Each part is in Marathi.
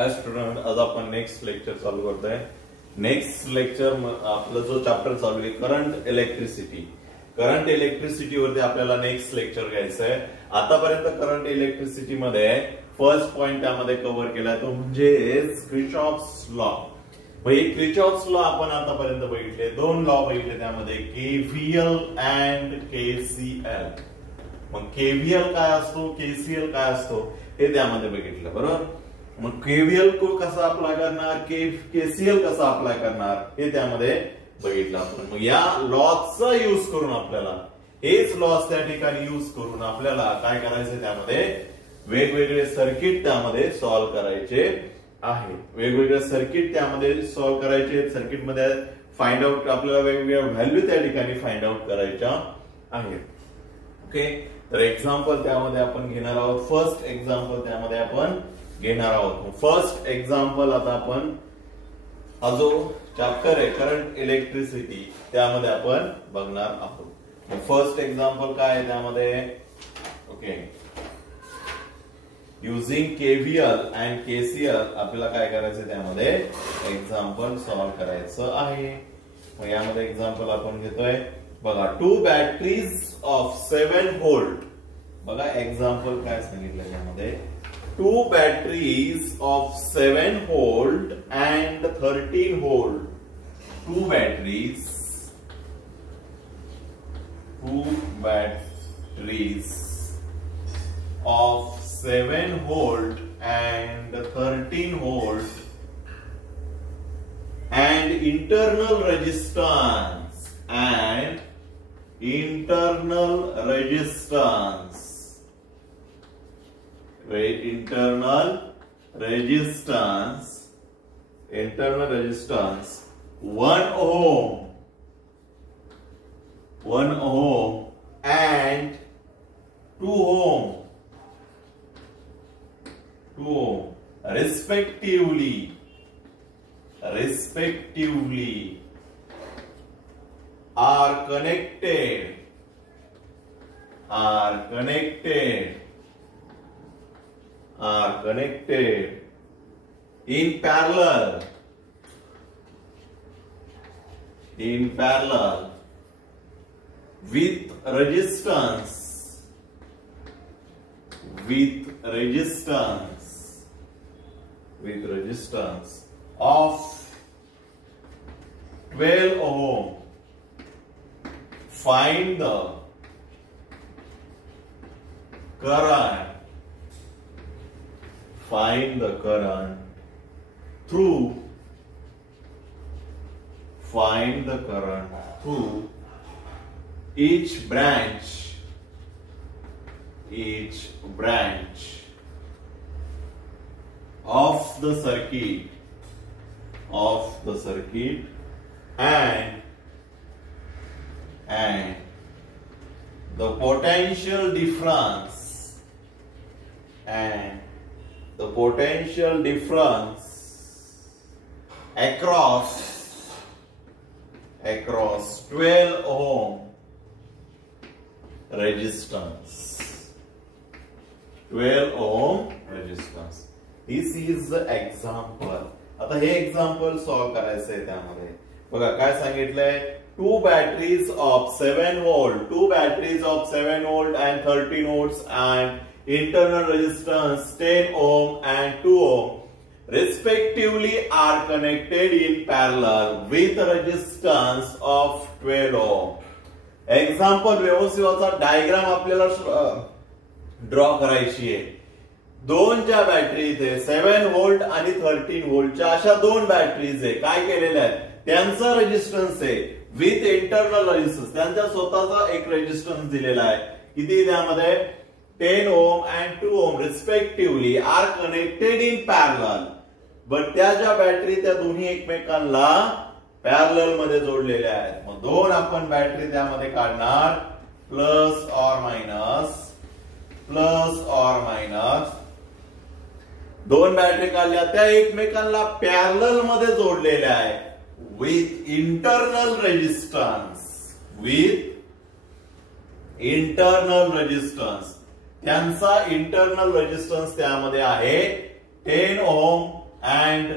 हाय स्टुडंट, आज आपण नेक्स्ट लेक्चर चालू करतोय। नेक्स्ट लेक्चर आपला जो चॅप्टर चालू आहे करंट इलेक्ट्रिसिटी। करंट इलेक्ट्रिसिटी वरती आपल्याला नेक्स्ट लेक्चर घ्यायचं आहे। आतापर्यंत करंट इलेक्ट्रिसिटी मध्ये फर्स्ट पॉइंट त्यामध्ये कव्हर केलाय तो म्हणजे किर्चॉफ्स लॉ। किर्चॉफ्स लॉ आपण आतापर्यंत बघितले, दोन लॉ बघितले त्यामध्ये, केव्हीएल अँड केसीएल। मग केव्हीएल काय असतो, केसीएल काय असतो हे त्यामध्ये बघितलं, बरोबर। मग केव्हीएल को कसा अप्लाय करणार, केसीएल कसा अप्लाय करणार हे त्यामध्ये बघितलं आपण। मग या लॉचा यूज करून आपल्याला हेच लॉस त्या ठिकाणी यूज करून आपल्याला काय करायचं, त्यामध्ये वेगवेगळे सर्किट त्यामध्ये सॉल्व्ह करायचे आहे। वेगवेगळे सर्किट त्यामध्ये सॉल्व्ह करायचे, सर्किट मध्ये फाइंड आउट आपल्याला वेगवेगळ्या व्हॅल्यू त्या ठिकाणी फाइंड आउट करायच्या आहेत। ओके, तर एक्झाम्पल त्यामध्ये आपण घेणार आहोत। फर्स्ट एक्झाम्पल त्यामध्ये आपण घेणार आहोत। फर्स्ट एक्झाम्पल आता आपण हा जो चॅप्टर आहे करंट इलेक्ट्रिसिटी त्यामध्ये आपण बघणार आहोत। फर्स्ट एक्झाम्पल काय आहे त्यामध्ये, okay, using KVL and KCL आपल्याला काय करायचं त्यामध्ये एक्झाम्पल सॉल्व्ह करायचं आहे। मग यामध्ये एक्झाम्पल आपण घेतोय बघा, 2 बॅटरीज ऑफ 7 व्होल्ट। बघा एक्झाम्पल काय सांगितलं यामध्ये, 2 batteries of 7 volt and 13 volt. 2 batteries of 7 volt and 13 volt and internal resistance internal resistance 1 ohm and 2 ohm respectively are connected in parallel with resistance of 12 ohm. Find the current through each branch of the circuit and the potential difference across 12 ohm resistance. 12 ohm resistance. This is the example. आता हे एक्झाम्पल सॉल्व्ह करायचं आहे। त्यामध्ये बघा काय सांगितलंय, 2 batteries of 7 volt, 2 batteries of 7 volt and 13 volts and internal resistance 10 ohm and 2 ohm respectively are connected in parallel with resistance of 12 ohm. Example व्यवस्थित डायग्राम आपल्याला ड्रॉ करायची आहे। दोन ज्या बॅटरी इथे 7 व्होल्ट आणि 13 व्होल्टच्या अशा दोन बॅटरीज आहे, काय केलेल्या आहेत त्यांचा रेजिस्टन्स आहे विथ इंटरनल रेजिस्टन्स, त्यांचा स्वतःचा एक रेजिस्टन्स दिलेला आहे। किती त्यामध्ये 10 ohm and 2 ohm respectively are connected in parallel. But त्या ज्या बॅटरी त्या दोन्ही एकमेकांना पॅरलल मध्ये जोडलेल्या आहेत। मग दोन आपण बॅटरी त्यामध्ये काढणार, प्लस ऑर मायनस दोन बॅटरी काढल्या, त्या एकमेकांना पॅरलल मध्ये जोडलेल्या आहेत विथ इंटरनल रेजिस्टन्स त्यांचा इंटरनल रेजिस्टन्स त्यामध्ये आहे 10 ओम अँड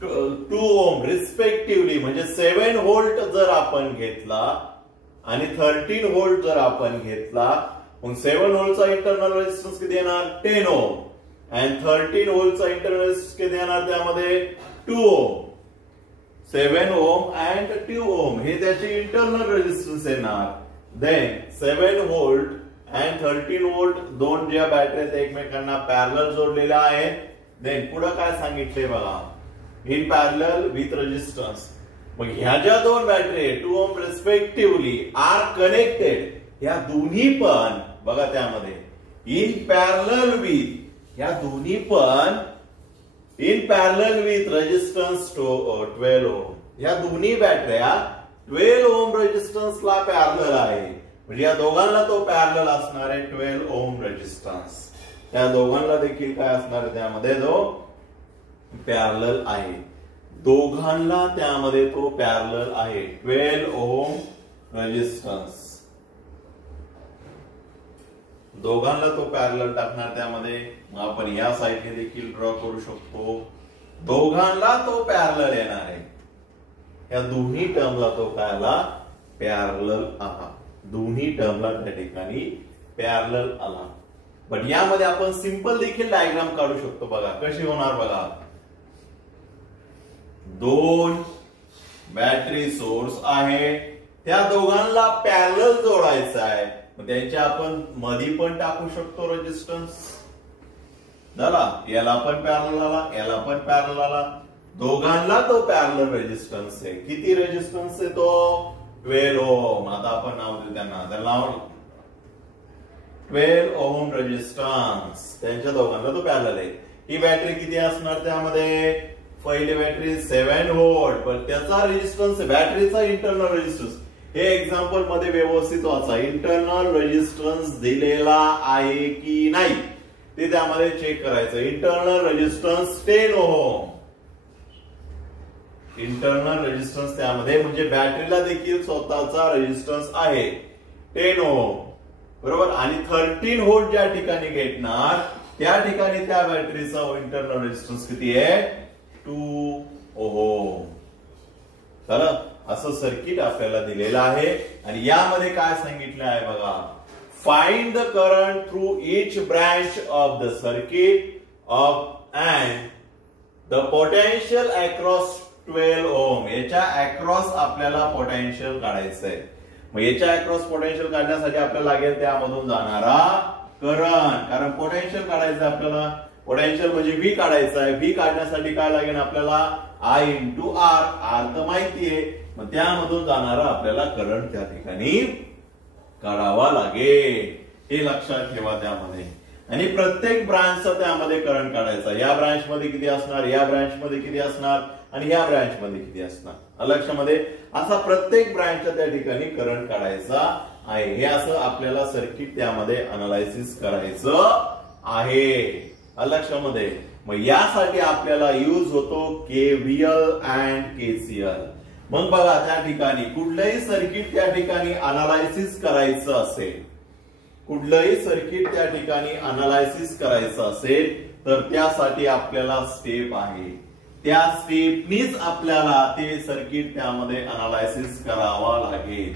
2 ओम रिस्पेक्टिव्हली, म्हणजे 7 व्होल्ट जर आपण घेतला आणि 13 व्होल्ट जर आपण घेतला, मग 7 व्होल्टचा इंटरनल रेजिस्टन्स किती येणार 10 ओम अँड 13 व्होल्टचा इंटरनल रेजिस्टन्स किती येणार त्यामध्ये 2 ओम. 7 ओम अँड 2 ओम हे त्याचे इंटरनल रेजिस्टन्स येणार. देन 7 व्होल्ट अँड 13 व्होल्ट दोन ज्या बॅटरी आहेत एकमेकांना पॅरलल जोडलेल्या आहेत. देन पुढे काय सांगितले बघा, इन पॅरलल विथ रेजिस्टन्स. मग ह्या ज्या दोन battery 2 Om respectively are connected, ह्या दोन्ही पण बघा त्यामध्ये इन पॅरलल विथ, ह्या दोन्ही पण इन पॅरलल विथ रेजिस्टन्स 12 ओम. या दोन्ही बॅटऱ्या 12 ओम रेजिस्टन्सला पॅरलल आहे, म्हणजे या दोघांना तो पॅरलल असणार आहे 12 ओम रेजिस्टन्स. त्या दोघांना देखील काय असणार आहे त्यामध्ये जो पॅरलल आहे, दोघांना त्यामध्ये तो पॅरलल आहे 12 ओम रेजिस्टन्स. दोघांना तो पॅरलल टाकणार त्यामध्ये. मग आपण या साईडने देखील ड्रॉ करू शकतो, दोघांना तो पॅरलल येणार आहे. या दोन्ही टर्मला तो काय आला पॅरलल आला, दोन्ही टर्मला त्या ठिकाणी पॅरलल आला. बट यामध्ये आपण सिंपल देखील डायग्राम काढू शकतो. बघा कशी होणार बघा, दोन बॅटरी सोर्स आहे, त्या दोघांना पॅरलल जोडायचा आहे, त्यांच्या आपण मधी पण टाकू शकतो रेजिस्टन्स. झाला, याला पण पॅरलल आला, याला पण पॅरलल आला, दोघांना तो पॅरलल रेजिस्टन्स आहे. किती रेजिस्टन्स आहे तो 12 ओम. आता आपण नाव देऊ त्यांना, नाव 12 ओम रेजिस्टन्स, त्यांच्या दोघांना तो पॅरलल आहे. ही बॅटरी किती असणार त्यामध्ये, पहिली बॅटरी 7 व्होल्ट, पण त्याचा रेजिस्टन्स बॅटरीचा इंटरनल रेजिस्टन्स हे एक्झाम्पल मध्ये व्यवस्थित वाचा, इंटरनल रेजिस्टन्स दिलेला आहे की नाही ते त्यामध्ये चेक करायचं. इंटरनल रेजिस्टन्स 10 ओम, इंटरनल रेजिस्टन्स त्यामध्ये म्हणजे बॅटरीला देखील स्वतःचा रेजिस्टन्स आहे 10 ओम बरोबर. आणि 13 व्होल्ट ज्या ठिकाणी घेणार त्या ठिकाणी त्या बॅटरीचा इंटरनल रेजिस्टन्स किती आहे 2 ओम. चला, असं सर्किट आपल्याला दिलेलं आहे. आणि यामध्ये काय सांगितलं आहे बघा, find the current through each branch of the circuit of and the potential across 12 ओम. याच्या अक्रॉस आपल्याला पोटेन्शियल काढायचं आहे. मग याच्या अक्रॉस पोटेन्शियल काढण्यासाठी आपल्याला लागेल त्यामधून जाणारा करंट, कारण पोटेन्शियल काढायचं आपल्याला. पोटेन्शियल म्हणजे व्ही काढायचा आहे. व्ही काढण्यासाठी काय लागेल आपल्याला I इंटू आर. आर तर माहितीये, मग त्यामधून जाणारा आपल्याला करंट त्या ठिकाणी काढावा लागेल. हे लक्षात ठेवा त्यामध्ये. आणि प्रत्येक ब्रांचचा त्यामध्ये करंट काढायचा. या ब्रांच मध्ये किती असणार, या ब्रांच मध्ये किती असणार आणि या ब्रांच मध्ये किती असणार लक्षामध्ये. असा प्रत्येक ब्रांचच्या त्या ठिकाणी करंट काढायचा आहे. हे असं आपल्याला सर्किट त्यामध्ये अनालायसिस करायचं आहे लक्षामध्ये. मग यासाठी आपल्याला यूज होतो केव्हीएल अँड केसीएल. मग बघा त्या ठिकाणी कुठलंही सर्किट त्या ठिकाणी अनालायसिस करायचं असेल, कुठलंही सर्किट त्या ठिकाणी अनालायसिस करायचं असेल तर त्यासाठी आपल्याला स्टेप आहे. त्या स्टेपनीच आपल्याला ते सर्किट त्यामध्ये अनालायसिस करावा लागेल.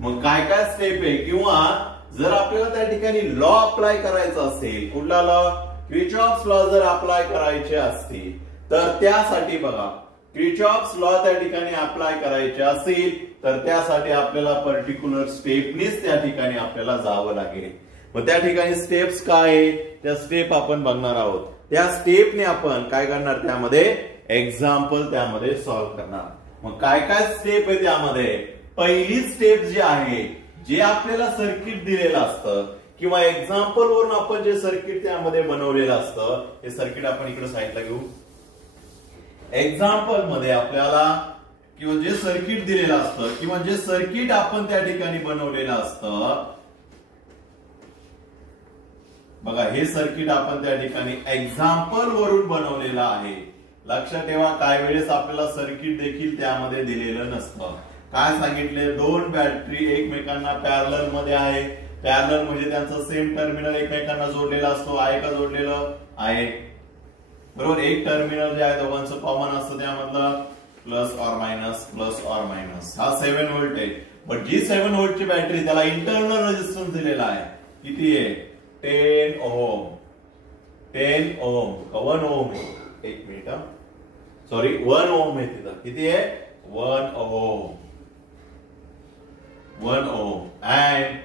मग काय काय स्टेप आहे, किंवा जर आपल्याला त्या ठिकाणी लॉ अप्लाय करायचा असेल, कुठला लॉ, क्रिचॉफ्स लॉ जर अप्लाय करायचे असतील तर त्यासाठी बघा क्रिचॉफ्स लॉ त्या ठिकाणी अप्लाय करायचे असेल तर त्यासाठी आपल्याला पर्टिक्युलर स्टेपनीच त्या ठिकाणी आपल्याला जावं लागेल. मग त्या ठिकाणी स्टेप्स काय आहे, त्या स्टेप आपण बघणार आहोत. त्या स्टेपने आपण काय करणार, त्यामध्ये एक्झाम्पल त्यामध्ये सॉल्व्ह करणार. मग काय काय स्टेप आहे त्यामध्ये, पहिली स्टेप जी आहे, जे आपल्याला सर्किट दिलेलं असतं किंवा एक्झाम्पल वरून आपण जे सर्किट त्यामध्ये बनवलेलं असतं, हे सर्किट आपण इकडे साईडला घेऊ. एक्झाम्पल मध्ये आपल्याला किंवा जे सर्किट दिलेलं असतं किंवा जे सर्किट आपण त्या ठिकाणी बनवलेलं असतं, बघा हे सर्किट आपण त्या ठिकाणी एक्झाम्पल वरून बनवलेलं आहे. लक्षात ठेवा, काही वेळेस आपल्याला सर्किट देखील त्यामध्ये दिलेलं नसतं. काय सांगितले, दोन बॅटरी एकमेकांना पॅरलल मध्ये आहे. पॅरलल म्हणजे त्यांचा सेम टर्मिनल एकमेकांना जोडलेला असतो. आहे का जोडलेलं आहे. बरोबर. एक टर्मिनल जे आहे दोघांचं कॉमन असतं त्यामधलं प्लस ऑर मायनस हा 7 व्होल्ट आहे. पण जी 7 व्होल्टची बॅटरी त्याला इंटरनल रेजिस्टन्स दिलेला आहे किती आहे 10 ओम 1 ओम. एक मिनिट सॉरी 1 ओम आहे तिथं. किती आहे 1 ओम अँड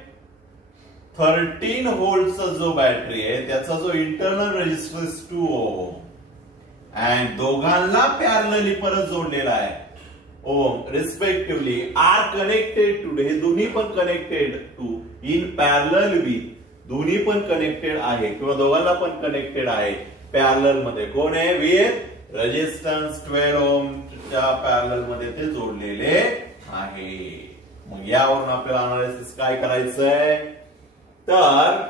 13 व्होल्टचा जो बॅटरी आहे त्याचा जो इंटरनल रेजिस्टन्स 2 ओम अँड दोघांना पॅरलली परत जोडलेला आहे ohm respectively are connected to. हे दोन्ही पण connected to in parallel with. दोन्ही पण कनेक्टेड आहे किंवा दोघांना पण कनेक्टेड आहे पॅरलल मध्ये. कोण आहे विथ रेजिस्टन्स 12 ओमच्या पॅरलल मध्ये ते जोडलेले आहे. मग यावरून आपल्याला अनालिसिस काय करायचंय तर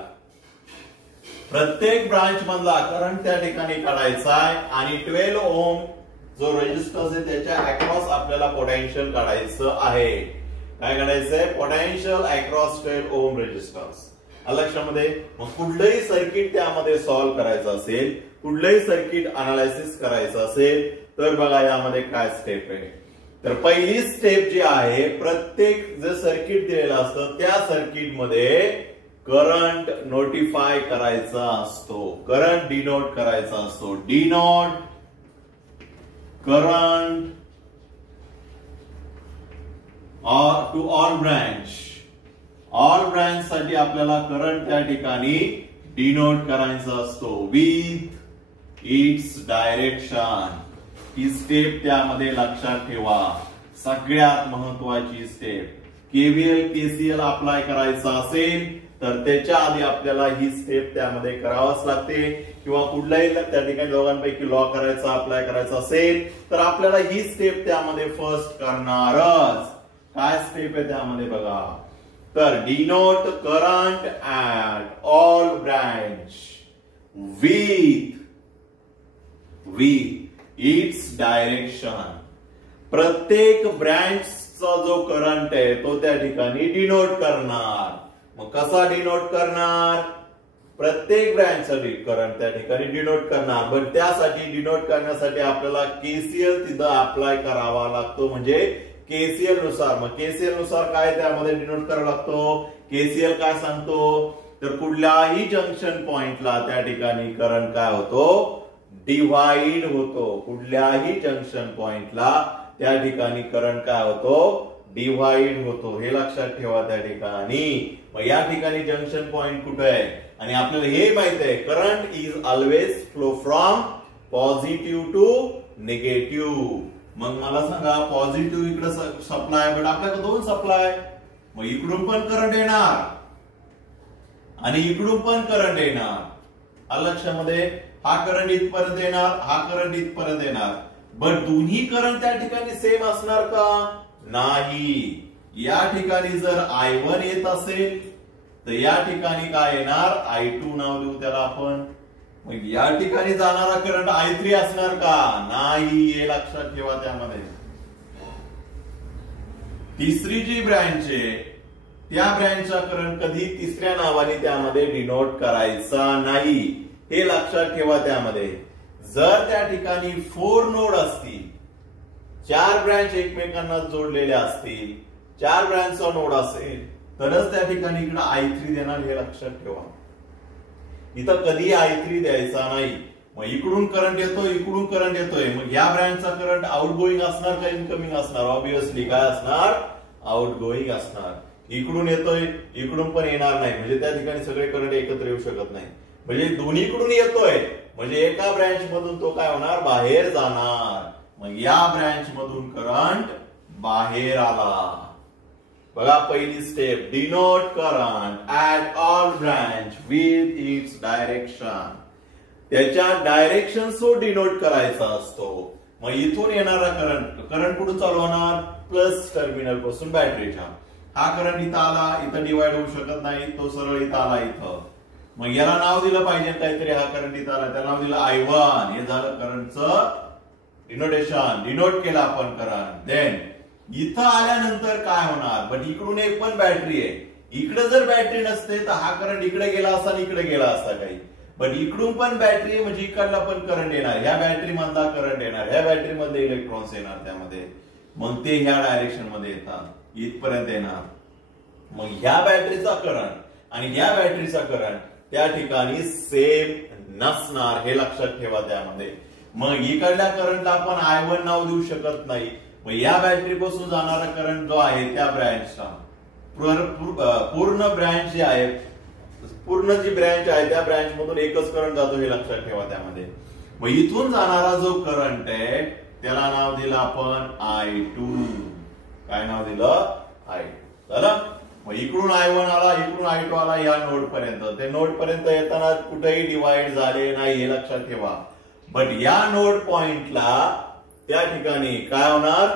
प्रत्येक ब्रांच मधला करंट त्या ठिकाणी काढायचा आहे आणि 12 ओम जो रेजिस्टन्स आहे त्याच्या अक्रॉस आपल्याला पोटेन्शियल काढायचं आहे. काय काढायचंय पोटेन्शियल अक्रॉस 12 ओम रेजिस्टन्स. लक्षामध्ये. मग कुठलंही सर्किट त्यामध्ये सॉल्व्ह करायचं असेल कुठलंही सर्किट अनालिसिस करायचं असेल तर बघा यामध्ये काय स्टेप आहे. तर पहिली स्टेप जी आहे प्रत्येक जे सर्किट दिलेलं असतं त्या सर्किट मध्ये करंट नोटिफाय करायचा असतो. करंट डिनोट करायचा असतो. Denote current to all branch. All branch साठी आपल्याला करंट त्या ठिकाणी डिनोट करायचा असतो विथ इट्स डायरेक्शन. ही स्टेप त्यामध्ये लक्षात ठेवा. सगळ्यात महत्वाची स्टेप. केव्हीएल केसीएल अप्लाय करायचा असेल तर त्याच्या आधी आपल्याला ही स्टेप त्यामध्ये करावंच लागते किंवा कुठलाही त्या ठिकाणी दोघांपैकी लॉ करायचा अप्लाय करायचा असेल तर आपल्याला ही स्टेप त्यामध्ये फर्स्ट करणारच. काय स्टेप आहे त्यामध्ये बघा तर denote current at all branch with its direction. प्रत्येक ब्रांचचा जो करंट आहे तो त्या ठिकाणी डिनोट करणार. मग कसा डिनोट करणार प्रत्येक ब्रांचसाठी करंट त्या ठिकाणी डिनोट करणार. पण त्यासाठी डिनोट करण्यासाठी आपल्याला केसीएल तिथं अप्लाय करावा लागतो म्हणजे केसीएल नुसार. मग केसीएल नुसार काय त्यामध्ये डिनोट करावा लागतो. केसीएल काय सांगतो तर कुठल्याही जंक्शन पॉइंटला त्या ठिकाणी करंट काय होतो डिव्हाइड होतो. कुठल्याही जंक्शन पॉइंटला त्या ठिकाणी करंट काय होतो डिव्हाइड होतो. हे लक्षात ठेवा त्या ठिकाणी. मग या ठिकाणी जंक्शन पॉइंट कुठे आहे आणि आपल्याला हे माहित आहे current is always flow from positive to negative. मग मला सांगा पॉझिटिव्ह इकडे सप्लाय बट आपल्याकडे दोन सप्लाय. मग इकडून पण करंट येणार आणि इकडून पण करंट येणार. लक्षामध्ये हा करंट इथपर्यंत येणार हा करंट इथपर्यंत येणार. बट दोन्ही करंट त्या ठिकाणी सेम असणार का नाही. या ठिकाणी जर I1 येत असेल तर या ठिकाणी काय येणार I2 नाव देऊ त्याला आपण. मग या ठिकाणी जाणारा करंट I3 असणार का नाही. हे लक्षात ठेवा त्यामध्ये. तिसरी जी ब्रँच आहे त्या ब्रँचचा करंट कधी तिसऱ्या नावाने त्यामध्ये डिनोट करायचा नाही. हे लक्षात ठेवा त्यामध्ये. जर त्या ठिकाणी 4 नोड असतील 4 ब्रँच एकमेकांना जोडलेल्या असतील 4 ब्रँचचा नोड असेल तरच त्या ठिकाणी इकडे I3 देणार. हे लक्षात ठेवा. इथं कधी I3 द्यायचा नाही. मग इकडून करंट येतोय इकडून करंट येतोय. मग या ब्रँचचा करंट आउट गोईंग असणार का इनकमिंग असणार. ऑब्विसली काय असणार आउट गोईंग असणार. इकडून येतोय इकडून पण येणार नाही म्हणजे त्या ठिकाणी सगळे करंट एकत्र येऊ शकत नाही. म्हणजे दोन्हीकडून येतोय म्हणजे एका ब्रँच मधून तो काय होणार बाहेर जाणार. मग या ब्रँच मधून करंट बाहेर आला. बघा पहिली step denote current at all branch with its direction. त्याच्या डायरेक्शन सो डिनोट करायचा असतो. मग इथून येणारा करंट कुठून चालू होणार प्लस टर्मिनल पासून बॅटरीच्या. हा करंट इथं आला इथं डिवाइड होऊ शकत नाही तो सरळ इथं आला इथं. मग याला नाव दिलं पाहिजे काहीतरी. हा करंट इथं आला त्याला नाव दिलं I1. हे झालं करंटचं डिनोटेशन. डिनोट केला आपण करंट. देन इथं आल्यानंतर काय होणार बट इकडून एक पण बॅटरी आहे. इकडे जर बॅटरी नसते तर हा करंट इकडे गेला असता आणि इकडे गेला असता काही. पण इकडून पण बॅटरी म्हणजे इकडला पण करंट येणार, ह्या बॅटरी मधला करंट येणार, ह्या बॅटरी मध्ये इलेक्ट्रॉन्स येणार त्यामध्ये, मग ते ह्या डायरेक्शन मध्ये येतात, इथपर्यंत येणार. मग ह्या बॅटरीचा करंट आणि ह्या बॅटरीचा करंट त्या ठिकाणी सेम नसणार, हे लक्षात ठेवा त्यामध्ये. मग इकडल्या करंटला आपण I1 नाव देऊ शकत नाही. मग या बॅटरी पासून जाणारा करंट जो आहे त्या ब्रँचचा पूर्ण ब्रँच जे आहे, पूर्ण जी ब्रँच आहे त्या ब्रँच मधून एकच करंट जातो, हे लक्षात ठेवा त्यामध्ये. मग इथून जाणारा जो करंट आहे त्याला नाव दिलं आपण I2. काय नाव दिलं? I2. झालं. मग इकडून I1 आला, इकडून I2 आला या नोड पर्यंत. ते नोड पर्यंत येताना कुठेही डिवाइड झाले नाही, हे लक्षात ठेवा. बट या नोड पॉइंटला त्या ठिकाणी काय होणार?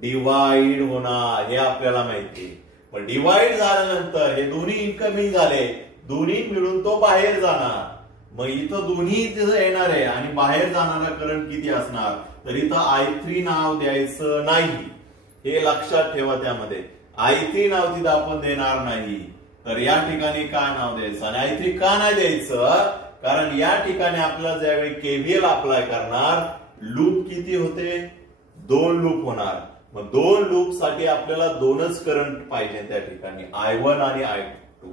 डिवाइड होणार, हे आपल्याला माहिती. पण डिवाइड झाल्यानंतर हे दोन्ही इनकमिंग झाले, दोन्ही मिळून तो बाहेर जाणार. मग इथं दोन्ही येणार आहे आणि बाहेर जाणारा करंट किती असणार? तर इथं I3 नाव द्यायचं नाही, हे लक्षात ठेवा त्यामध्ये. I3 नाव तिथं आपण देणार नाही. तर या ठिकाणी काय नाव द्यायचं आणि I3 का नाही द्यायचं? कारण या ठिकाणी आपल्याला ज्यावेळी KVL अप्लाय करणार, लूप किती होते? 2 लूप होणार. मग 2 लूप साठी आपल्याला 2च करंट पाहिजे त्या ठिकाणी, I1 आणि I2.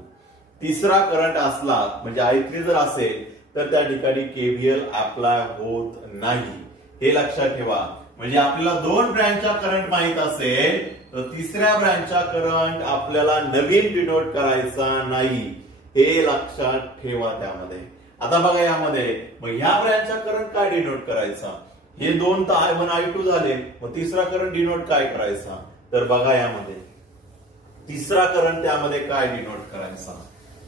तिसरा करंट असला म्हणजे I3 जर असेल तर त्या ठिकाणी KVL अप्लाय होत नाही, हे लक्षात ठेवा. म्हणजे आपल्याला 2 ब्रँचचा करंट माहित असेल तर तिसऱ्या ब्रँचचा करंट आपल्याला नवीन डिनोट करायचा नाही, हे लक्षात ठेवा त्यामध्ये. आता बघा यामध्ये मग ह्या ब्रँचचा करंट काय डिनोट करायचा? हे 2 तर I1 I2 झाले, मग तिसरा करंट डिनोट काय करायचा? तर बघा यामध्ये तिसरा करंट त्यामध्ये काय डिनोट करायचा?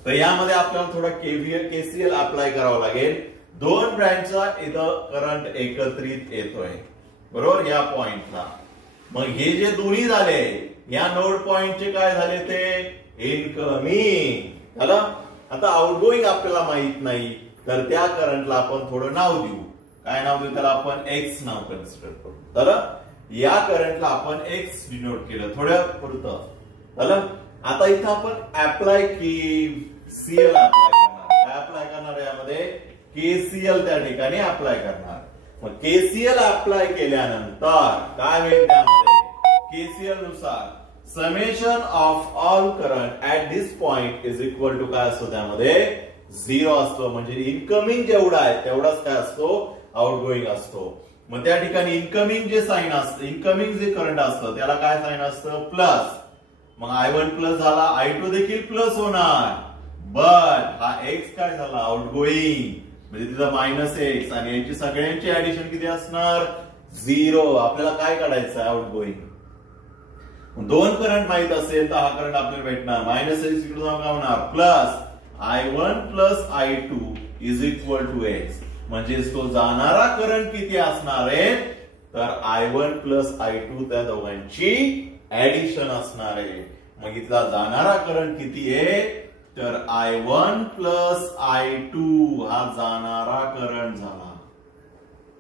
तर यामध्ये आपल्याला थोडा KCL अप्लाय करावा लागेल. 2 ब्रँचचा इथं करंट एकत्रित येतोय, बरोबर, या पॉइंटला. मग हे जे दोन्ही झाले या नोड पॉइंटचे काय झाले? ते इनकमिंग झालं. आता आउटगोईंग आपल्याला माहित नाही, तर त्या करंटला आपण थोडं नाव देऊ. काय नाव देऊ त्याला? आपण X नाव कन्सिडर करू. झालं. या करंटला आपण X डिनोट केलं थोड्या पुरतं. झालं. आता इथं आपण अप्लाय KCL अप्लाय करणार. काय अप्लाय करणार यामध्ये? KCL त्या ठिकाणी अप्लाय करणार. मग KCL अप्लाय केल्यानंतर काय होईल त्यामध्ये? KCL नुसार summation of all current at this point is equal to काय असतो त्यामध्ये? 0 असतो. म्हणजे इनकमिंग जेवढा आहे तेवढाच काय असतो? आउटगोईंग असतो. मग त्या ठिकाणी इनकमिंग जे साइन असतं, इनकमिंग जे करंट असतं त्याला काय साइन असतं? प्लस. मग I1 प्लस झाला, I2 देखील प्लस होणार. बट हा X काय झाला? आउटगोईंग. म्हणजे तिथं -X आणि यांची सगळ्यांची ऍडिशन किती असणार? 0. आपल्याला काय काढायचं आहे? आउटगोईंग. 2 करंट माहित असेल तर हा करंट आपल्याला भेटणार -X इकडे जाऊन काय होणार? Plus I1 plus I2 is equal to X. म्हणजे तो जाणारा करंट किती असणार आहे? तर I1 प्लस I2 त्या दोघांची ऍडिशन असणार आहे. मग इथला जाणारा करंट किती आहे? तर I1 प्लस I2 हा जाणारा करंट झाला.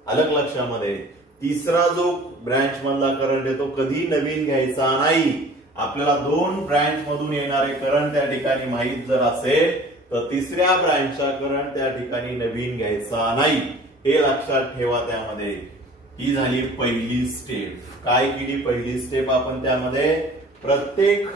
अलग लक्षामध्ये. तिसरा जो ब्रँच मधला करंट आहे तो कधी नवीन घ्यायचा नाही. आपल्याला 2 ब्रँच मधून येणारे करंट त्या ठिकाणी माहित जर असेल तर तिसऱ्या ब्रँचचा करंट त्या ठिकाणी नवीन घ्यायचा नाही, हे लक्षात ठेवा त्यामध्ये. ही झाली पहिली स्टेप. काय केली पहिली स्टेप आपण त्यामध्ये? प्रत्येक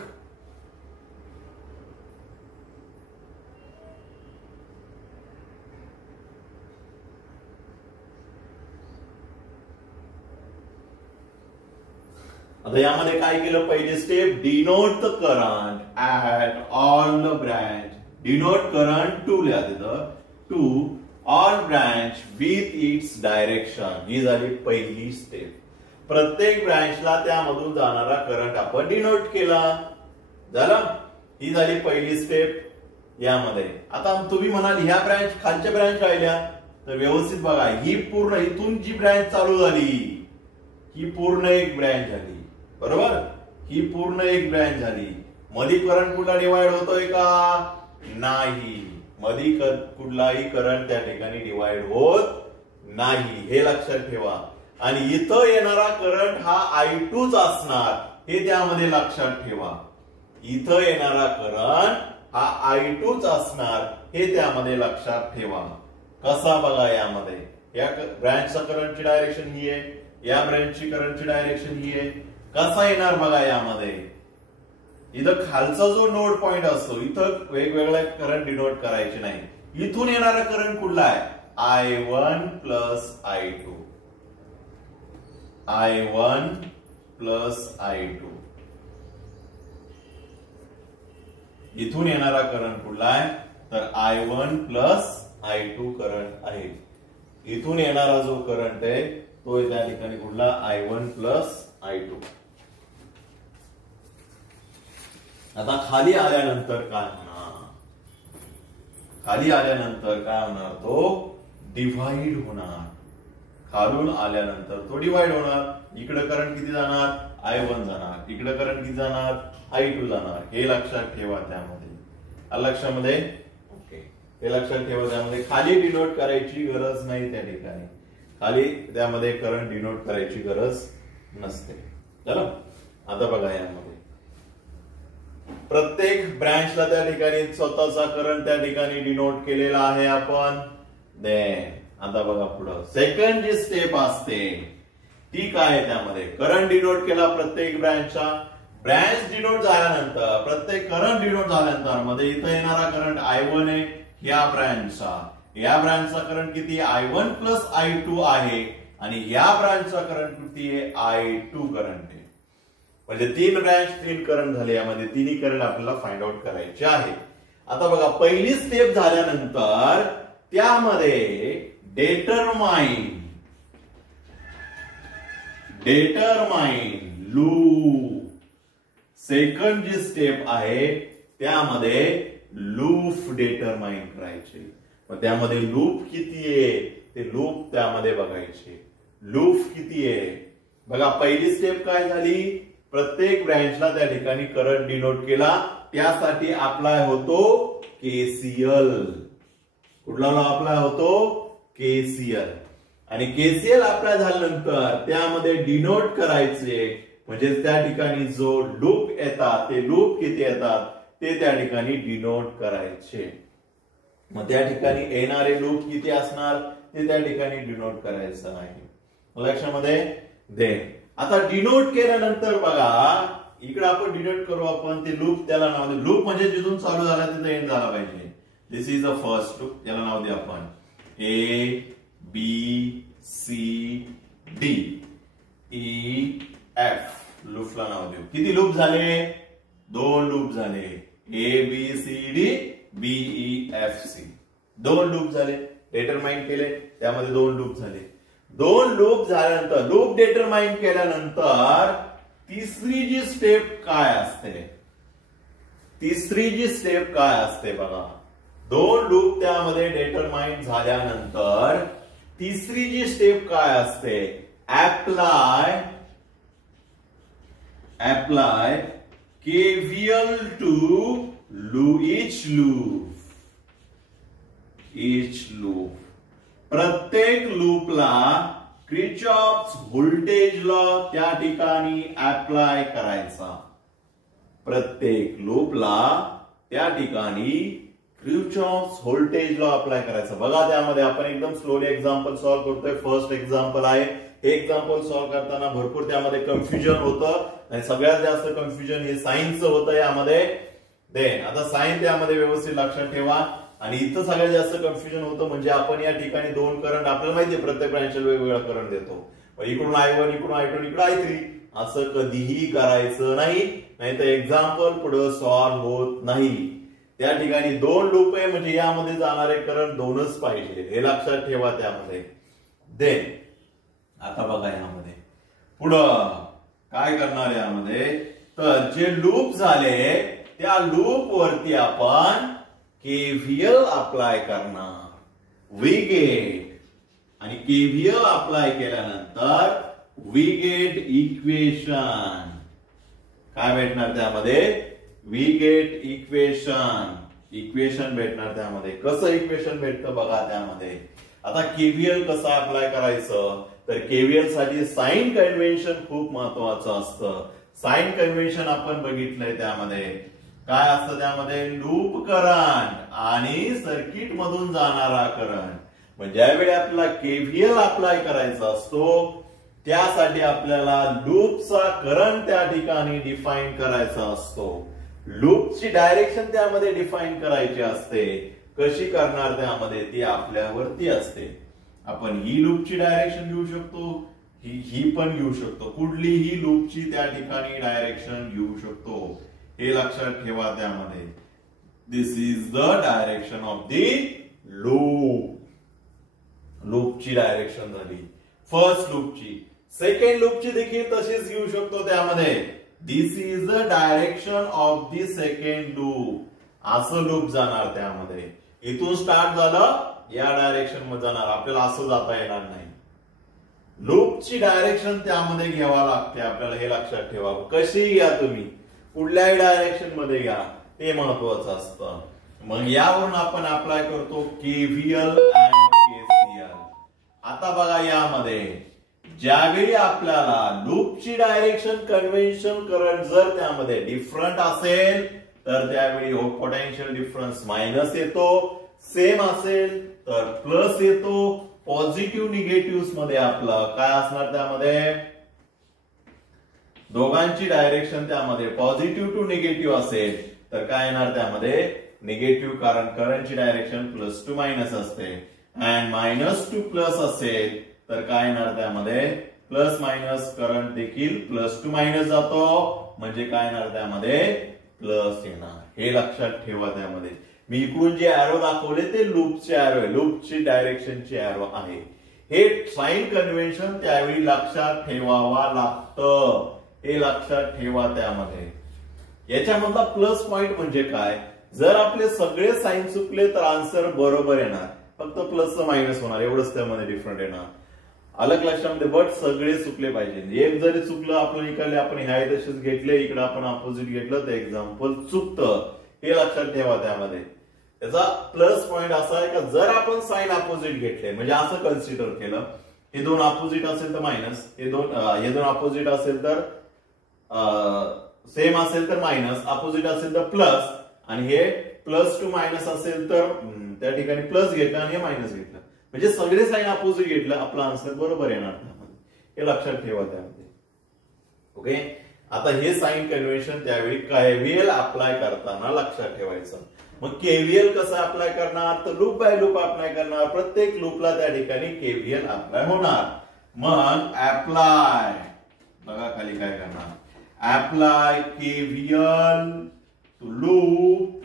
आता यामध्ये काय केलं? पहिली step, denote the current at all the branch. Denote current to लिहा तिथं, to all branch with its direction. ही झाली पहिली स्टेप. प्रत्येक ब्रँचला त्यामधून जाणारा करंट आपण डिनोट केला. झालं. ही झाली पहिली स्टेप यामध्ये. आता तुम्ही म्हणाल ह्या ब्रँच खालच्या ब्रँच राहिल्या, तर व्यवस्थित बघा. ही पूर्ण इथून जी ब्रँच चालू झाली ही पूर्ण एक ब्रँच झाली, बरोबर. ही पूर्ण एक ब्रँच झाली. मध्ये करंट कुठला डिवाइड होतोय का? नाही. मध्ये कुठलाही करंट त्या ठिकाणी डिवाइड होत नाही, हे लक्षात ठेवा. आणि इथं येणारा करंट हा I2च असणार, हे त्यामध्ये लक्षात ठेवा. इथं येणारा करंट हा I2च असणार, हे त्यामध्ये लक्षात ठेवा. कसा बघा यामध्ये, या ब्रँचचा करंटची डायरेक्शन ही आहे, या ब्रँचची करंटची डायरेक्शन ही आहे. कसा येणार बघा यामध्ये, इथं खालचा जो नोड पॉइंट असतो इथं वेगवेगळ्या करंट डिनोट करायचे नाही. इथून येणारा करंट कुठला आहे, I1 plus I2, I1 plus I2. इथून येणारा करंट कुठला आहे तर I1 प्लस I2 करंट आहे. इथून येणारा जो करंट आहे तो त्या ठिकाणी कुठला, I1 प्लस I2. आता खाली आल्यानंतर काय होणार, खाली आल्यानंतर काय होणार, तो डिव्हाइड होणार. खालून आल्यानंतर तो डिव्हाइड होणार. इकडे करंट किती जाणार, I1 जाणार, इकडे करंट किती जाणार, I2 जाणार. हे लक्षात ठेवा त्यामध्ये, लक्षामध्ये ओके, हे लक्षात ठेवा त्यामध्ये. खाली डिनोट करायची गरज नाही त्या ठिकाणी, खाली त्यामध्ये करंट डिनोट करायची गरज नसते. चला आता बघा यामध्ये प्रत्येक ब्रँचला त्या ठिकाणी स्वतःचा करंट त्या ठिकाणी डिनोट केलेला आहे आपण. देन आता बघा पुढं सेकंड जी स्टेप असते ती काय, त्यामध्ये करंट डिनोट केला प्रत्येक ब्रँचचा. ब्रँच डिनोट झाल्यानंतर, प्रत्येक करंट डिनोट झाल्यानंतर मध्ये इथं येणारा करंट I1 आहे या ब्रँचचा. या ब्रँचचा करंट किती, I1 प्लस I2 आहे आणि या ब्रँचचा करंट किती आहे, I2 करंट आहे. म्हणजे 3 ब्रँच 3 करंट झाले, यामध्ये तिन्ही करंट आपल्याला फाइंड आउट करायचे आहे. आता बघा पहिली स्टेप झाल्यानंतर त्यामध्ये डेटरमाइन लूप. सेकंड जी स्टेप आहे त्यामध्ये लूप डेटरमाइन करायचे. मग त्यामध्ये लूप किती आहे ते लूप त्यामध्ये बघायचे. लूप किती आहे बघा. पहिली स्टेप काय झाली, प्रत्येक ब्रँचला त्या ठिकाणी करंट डिनोट केला, त्यासाठी अप्लाय होतो केसीएल. कुठला लॉ अप्लाय होतो, केसीएल. आणि केसीएल अप्लाय झाल्यानंतर त्यामध्ये डिनोट करायचे, म्हणजे त्या ठिकाणी जो लूप येतात ते लूप किती येतात ते त्या ठिकाणी डिनोट करायचे. मग त्या ठिकाणी येणारे लूप किती असणार ते त्या ठिकाणी डिनोट करायचं आहे. लक्षामध्ये दे. आता डिनोट केल्यानंतर बघा इकडे आपण डिनोट करू, आपण ते लूप त्याला नाव दे. लूप म्हणजे जिथून चालू झाला तिथं एंड झाला पाहिजे. दिस इज द फर्स्ट लूप, याला नाव दे आपण A B C D E F. लूपला नाव देऊ. किती लूप झाले, 2 लूप झाले. A B C D B E F C 2 loop झाले. डेटरमाइन केले त्यामध्ये 2 लूप झाले. 2 लूप झाल्यानंतर, लूप डेटरमाइन केल्यानंतर तिसरी जी स्टेप काय असते, तिसरी जी स्टेप काय असते बघा. 2 लूप त्यामध्ये डेटरमाइन झाल्यानंतर तिसरी जी स्टेप काय असते, apply KVL to each loop. प्रत्येक लूपला क्रिचॉफ्स व्होल्टेज लॉ त्या ठिकाणी अप्लाय करायचा. प्रत्येक लूपला त्या ठिकाणी क्रिचॉफ्स व्होल्टेज लॉ अप्लाय करायचा. बघा त्यामध्ये आपण एकदम स्लोली एक्झाम्पल सॉल्व्ह करतोय. फर्स्ट एक्झाम्पल आहे. हे एक्झाम्पल सॉल्व्ह करताना भरपूर त्यामध्ये कन्फ्युजन होतं आणि सगळ्यात जास्त कन्फ्युजन हे साइनचं होतं यामध्ये. देन आता साइन त्यामध्ये व्यवस्थित लक्षात ठेवा. आणि इथं सगळ्यात जास्त कन्फ्युजन होतं म्हणजे आपण या ठिकाणी 2 करंट, आपल्याला माहितीये प्रत्येक ब्रँचला वेगवेगळा करंट देतो. इकडून I1, इकडून I2, इकडे I3. असं कधीही करायचं नाही, नाहीतर एक्झाम्पल पुढे सॉल्व्ह होत नाही. त्या ठिकाणी 2 लूप आहे म्हणजे यामध्ये जाणारे करंट 2च पाहिजे, हे लक्षात ठेवा त्यामध्ये. देन आता बघा यामध्ये पुढं काय करणार यामध्ये, तर जे लूप झाले त्या लूप वरती आपण KVL अप्लाय करणार. वी गेट आणि KVL अप्लाय केल्यानंतर वी गेट इक्वेशन. काय भेटणार त्यामध्ये, वी गेट इक्वेशन भेटणार त्यामध्ये. कसं इक्वेशन भेटतं बघा त्यामध्ये. आता KVL कसं अप्लाय करायचं, तर KVL साठी साइन कन्व्हेन्शन खूप महत्वाचं असतं. साइन कन्व्हेन्शन आपण बघितलंय त्यामध्ये. काय असतं त्यामध्ये, लूप करंट आणि सर्किट मधून जाणारा करंट. मग ज्यावेळी आपल्याला केव्हीएल अप्लाय करायचा असतो त्यासाठी आपल्याला लूपचा करंट त्या ठिकाणी डिफाईन करायचा असतो. लूपची डायरेक्शन त्यामध्ये डिफाईन करायची असते. कशी करणार त्यामध्ये ती आपल्यावरती असते. आपण ही लूपची डायरेक्शन घेऊ शकतो, ही पण घेऊ शकतो. कुठलीही लूपची त्या ठिकाणी डायरेक्शन घेऊ शकतो. हे लक्षात ठेवा. त्यामध्ये this is the direction of the loop. लूपची डायरेक्शन झाली फर्स्ट लूपची. सेकंड लूपची देखील तशीच घेऊ शकतो. त्यामध्ये this is the direction of the second loop. असं लूप जाणार. त्यामध्ये इथून स्टार्ट झालं या डायरेक्शन मध्ये जाणार. आपल्याला असं जाता येणार नाही. लूपची डायरेक्शन त्यामध्ये घ्यावा लागते. आपल्याला हे लक्षात ठेवा. कशी घ्या तुम्ही, कुठल्याही डायरेक्शन मध्ये घ्या, ते महत्वाचं असतं. मग यावरून आपण अप्लाय करतो केव्हीएल अँड केसीएल. आता बघा यामध्ये ज्यावेळी आपल्याला लूपची डायरेक्शन कन्व्हेन्शन करंट जर त्यामध्ये डिफरंट असेल तर त्यावेळी पोटेन्शियल डिफरन्स मायनस येतो. सेम असेल तर प्लस येतो. पॉझिटिव्ह निगेटिव्ह मध्ये आपलं काय असणार, त्यामध्ये दोघांची डायरेक्शन त्यामध्ये पॉझिटिव्ह टू निगेटिव्ह असेल तर काय येणार, त्यामध्ये निगेटिव्ह. कारण करंटची डायरेक्शन प्लस टू मायनस असते. अँड मायनस टू प्लस असेल तर काय येणार, त्यामध्ये प्लस मायनस करंट देखील प्लस टू मायनस जातो. म्हणजे काय येणार, त्यामध्ये प्लस येणार. हे लक्षात ठेवा. त्यामध्ये मी इकडून जे अॅरो दाखवले ते लूपचे अॅरो आहे, लूपची डायरेक्शनचे अॅरो आहे. हे साइन कन्व्हेन्शन त्यावेळी लक्षात ठेवावा लागतं. हे लक्षात ठेवा. त्यामध्ये याच्यामधला प्लस पॉइंट म्हणजे काय, जर आपले सगळे साइन चुकले तर आन्सर बरोबर येणार. फक्त प्लस मायनस होणार, एवढंच त्यामध्ये डिफरंट येणार. अलग लक्षामध्ये. बट सगळे चुकले पाहिजे. एक जरी चुकलं आपलं इकडले आपण ह्या तसेच घेतले, इकडे आपण अपोजिट घेतलं तर एक्झाम्पल चुकतं. हे लक्षात ठेवा. त्यामध्ये त्याचा प्लस पॉइंट असा आहे का जर आपण साइन अपोजिट घेतले, म्हणजे असं कन्सिडर केलं, हे दोन अपोजिट असेल तर मायनस, हे दोन अपोजिट असेल तर सेम असेल तर मायनस, अपोजिट असेल तर प्लस, आणि हे प्लस टू मायनस असेल तर त्या ठिकाणी प्लस घेतलं आणि हे मायनस घेतलं, म्हणजे सगळे साइन अपोजिट घेतलं, आपला आन्सर बरोबर येणार त्यामध्ये. हे लक्षात ठेवा. त्यामध्ये ओके. आता हे साइन कन्व्हेन्शन त्यावेळी केव्हीएल अप्लाय करताना लक्षात ठेवायचं. मग केव्हीएल कसं अप्लाय करणार, तर लूप बाय लूप अप्लाय करणार. प्रत्येक लूपला त्या ठिकाणी केव्हीएल अप्लाय होणार. मग अप्लाय बघा खाली काय करणार, अप्लाय केव्हीएल टू लूप.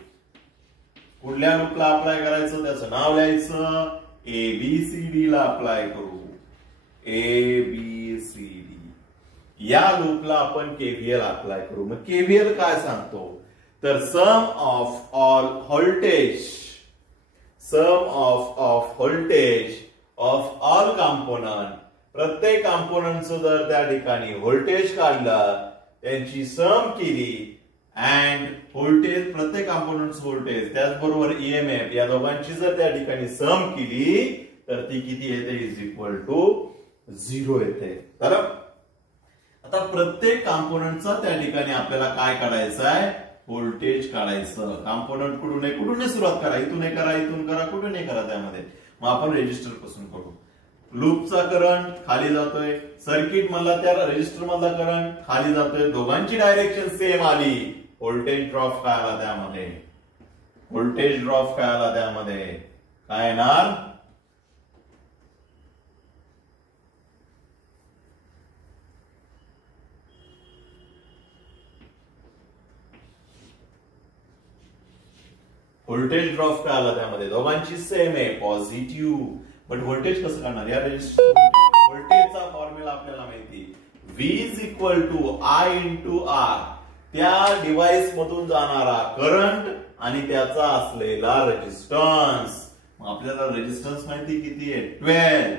कुठल्या लूपला अप्लाय करायचं त्याचं नाव लिहायचं. एबीसीडी ला अप्लाय करू. एबीसीडी या लूपला आपण केव्हीएल अप्लाय करू. मग केव्हीएल काय सांगतो, तर sum of all voltage, sum of voltage of all component. प्रत्येक कॉम्पोनंटचं जर त्या ठिकाणी व्होल्टेज काढलं, त्यांची सम केली, अँड व्होल्टेज प्रत्येक कॉम्पोनंट व्होल्टेज त्याचबरोबर ईएमएफ या दोघांची जर त्या ठिकाणी सम केली तर ती किती येते, इज इक्वल टू 0 येते. तर आता प्रत्येक कॉम्पोनंटचा त्या ठिकाणी आपल्याला काय काढायचं आहे, व्होल्टेज काढायचं. कॉम्पोनंट कुठून सुरुवात करा, इथून करा, इथून करा, कुठून करा. त्यामध्ये मग आपण रेजिस्टर पासून करू. लूपचा करंट खाली जातोय, सर्किट मधला त्या रेजिस्टर मधला करंट खाली जातोय, दोघांची डायरेक्शन सेम आली. व्होल्टेज ड्रॉप काय आला त्यामध्ये, व्होल्टेज ड्रॉप काय आला त्यामध्ये, काय येणार, व्होल्टेज ड्रॉप काय आला त्यामध्ये, दोघांची सेम आहे पॉझिटिव्ह. बट व्होल्टेज कसं काढणार, या रेजिस्टर व्होल्टेजचा फॉर्म्युला आपल्याला माहिती, V is equal to I into R. त्या डिव्हाइस मधून जाणारा करंट आणि त्याचा असलेला रेजिस्टन्स. आपल्याला रेजिस्टन्स माहिती किती आहे, 12.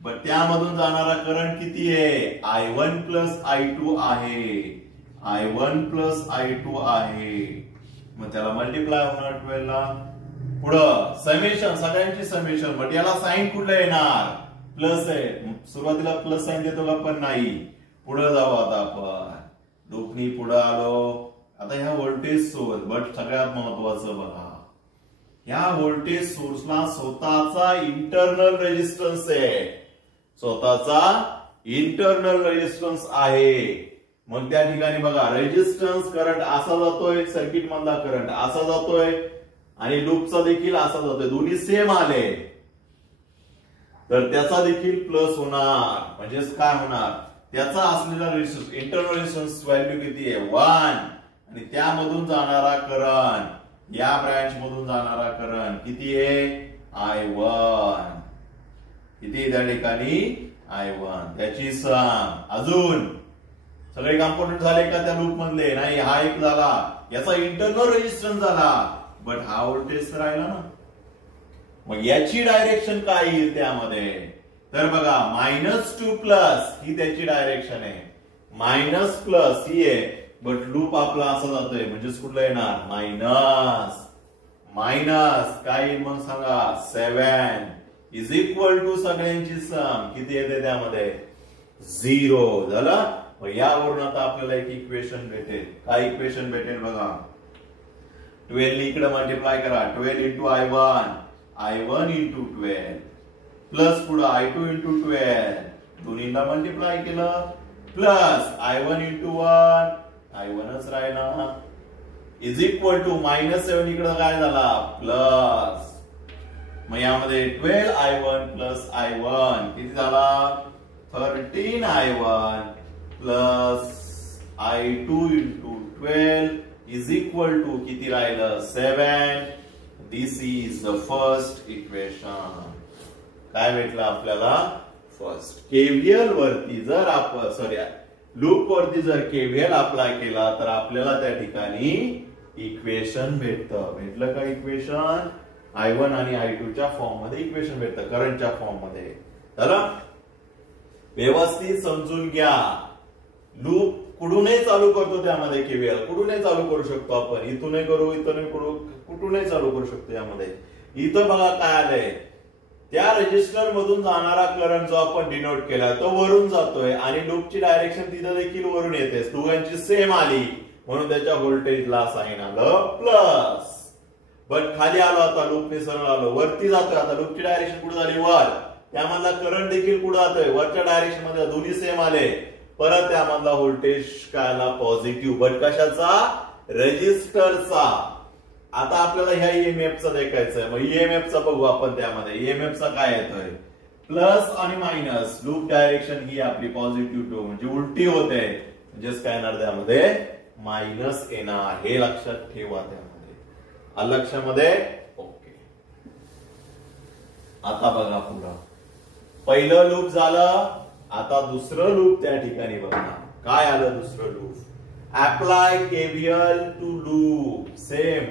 बट त्यामधून जाणारा करंट किती आहे, I1 प्लस I2 आहे. I1 प्लस I2 आहे. मग त्याला मल्टिप्लाय होणार 12 ला. पुढं समेशन, सगळ्यांची समेशन. बट याला साइन कुठलं येणार, प्लस आहे. सुरुवातीला प्लस साइन देतो का, पण नाही. पुढे जाऊ आता आपण, लूपनी पुढे आलो. आता ह्या व्होल्टेज सोर्स, बट सगळ्यात महत्वाचं बघा, ह्या व्होल्टेज सोर्सला स्वतःचा इंटरनल रेजिस्टन्स आहे, स्वतःचा इंटरनल रेजिस्टन्स आहे. मग त्या ठिकाणी बघा रेजिस्टन्स करंट असा जातोय, सर्किट मधला करंट असा जातोय आणि लूपचा देखील असा जातोय, दोन्ही सेम आले तर त्याचा देखील प्लस होणार. म्हणजेच काय होणार, त्याचा असलेला रेजिस्टन्स इंटरनल रेजिस्टन्स व्हॅल्यू किती आहे 1 आणि त्यामधून जाणारा करंट, या ब्रँच मधून जाणारा करंट किती आहे I1. किती त्या ठिकाणी I1. त्याची सम. अजून सगळे कॉम्पोनंट झाले का त्या लूप मधले? नाही, हा एक झाला, याचा इंटरनल रेजिस्टन्स झाला, बट हा व्होल्टेज राहिला ना. मग याची डायरेक्शन काय येईल त्यामध्ये? तर बघा -2 प्लस ही त्याची डायरेक्शन आहे, मायनस प्लस ही आहे, बट लूप आपला असा जातोय म्हणजेच कुठलं येणार मायनस. मायनस काय येईल मग सांगा 7 इज इक्वल टू सगळ्यांची सम किती येते त्यामध्ये 0 झालं. मग यावरून आता आपल्याला एक इक्वेशन भेटेल. काय इक्वेशन भेटेल बघा, 12 इकडे मल्टिप्लाय करा, 12 इंटू I1 इंटू 12 प्लस पुढे I2 इंटू 12 दोन्हीला मल्टिप्लाय केलं प्लस I1 इंटू 1 I1च राहिला इज इक्वल टू -7 इकडे काय झाला प्लस. मग यामध्ये 12 I1 प्लस I1 किती झाला 13 I1 plus I2 into 12 is equal to किती राहिलं 7. This is the first equation. काय भेटलं आपल्याला फर्स्ट. केव्हीएल वरती जर आपण लूप वरती जर केव्हीएल अप्लाय केला तर आपल्याला त्या ठिकाणी इक्वेशन भेटलं का इक्वेशन I1 आणि I2 च्या फॉर्म मध्ये इक्वेशन भेटतं, करंटच्या फॉर्म मध्ये. चला व्यवस्थित समजून घ्या. लूप कुठूनही चालू करतो त्यामध्ये केव्हीएल कुठूनही चालू करू शकतो आपण, इथूनही करू इथूनही करू कुठूनही चालू करू शकतो यामध्ये. इथं बघा काय आलंय, त्या रेजिस्टर मधून जाणारा करंट जो आपण डिनोट केला तो वरून जातोय आणि लूपची डायरेक्शन तिथं देखील वरून येते, दोघांची सेम आली म्हणून त्याच्या व्होल्टेजला साइन आलं प्लस. बट खाली आलो आता लूपने सरळ आलो, वरती जातोय आता लूपची डायरेक्शन कुठे झाली वर, त्यामधला करंट देखील कुठे जातोय वरच्या डायरेक्शन मध्ये, दोन्ही सेम आले परत त्यामधला व्होल्टेज काय आला पॉझिटिव्ह. बट कशाचा रेजिस्टरचा. आता आपल्याला ह्या ईएमएफचा देखायचंय, मग ईएमएफचा बघू आपण. त्यामध्ये ईएमएफचा काय येतोय प्लस आणि मायनस, लूप डायरेक्शन ही आपली पॉझिटिव्ह टू म्हणजे उलटी होते, म्हणजेच काय येणार त्यामध्ये मायनस येणार. हे लक्षात ठेवा त्यामध्ये, लक्षामध्ये ओके. आता बघा पुढं पहिलं लूप झालं, आता दुसरं लूप त्या ठिकाणी बघा काय आलं. दुसरं loop apply KVL to loop, same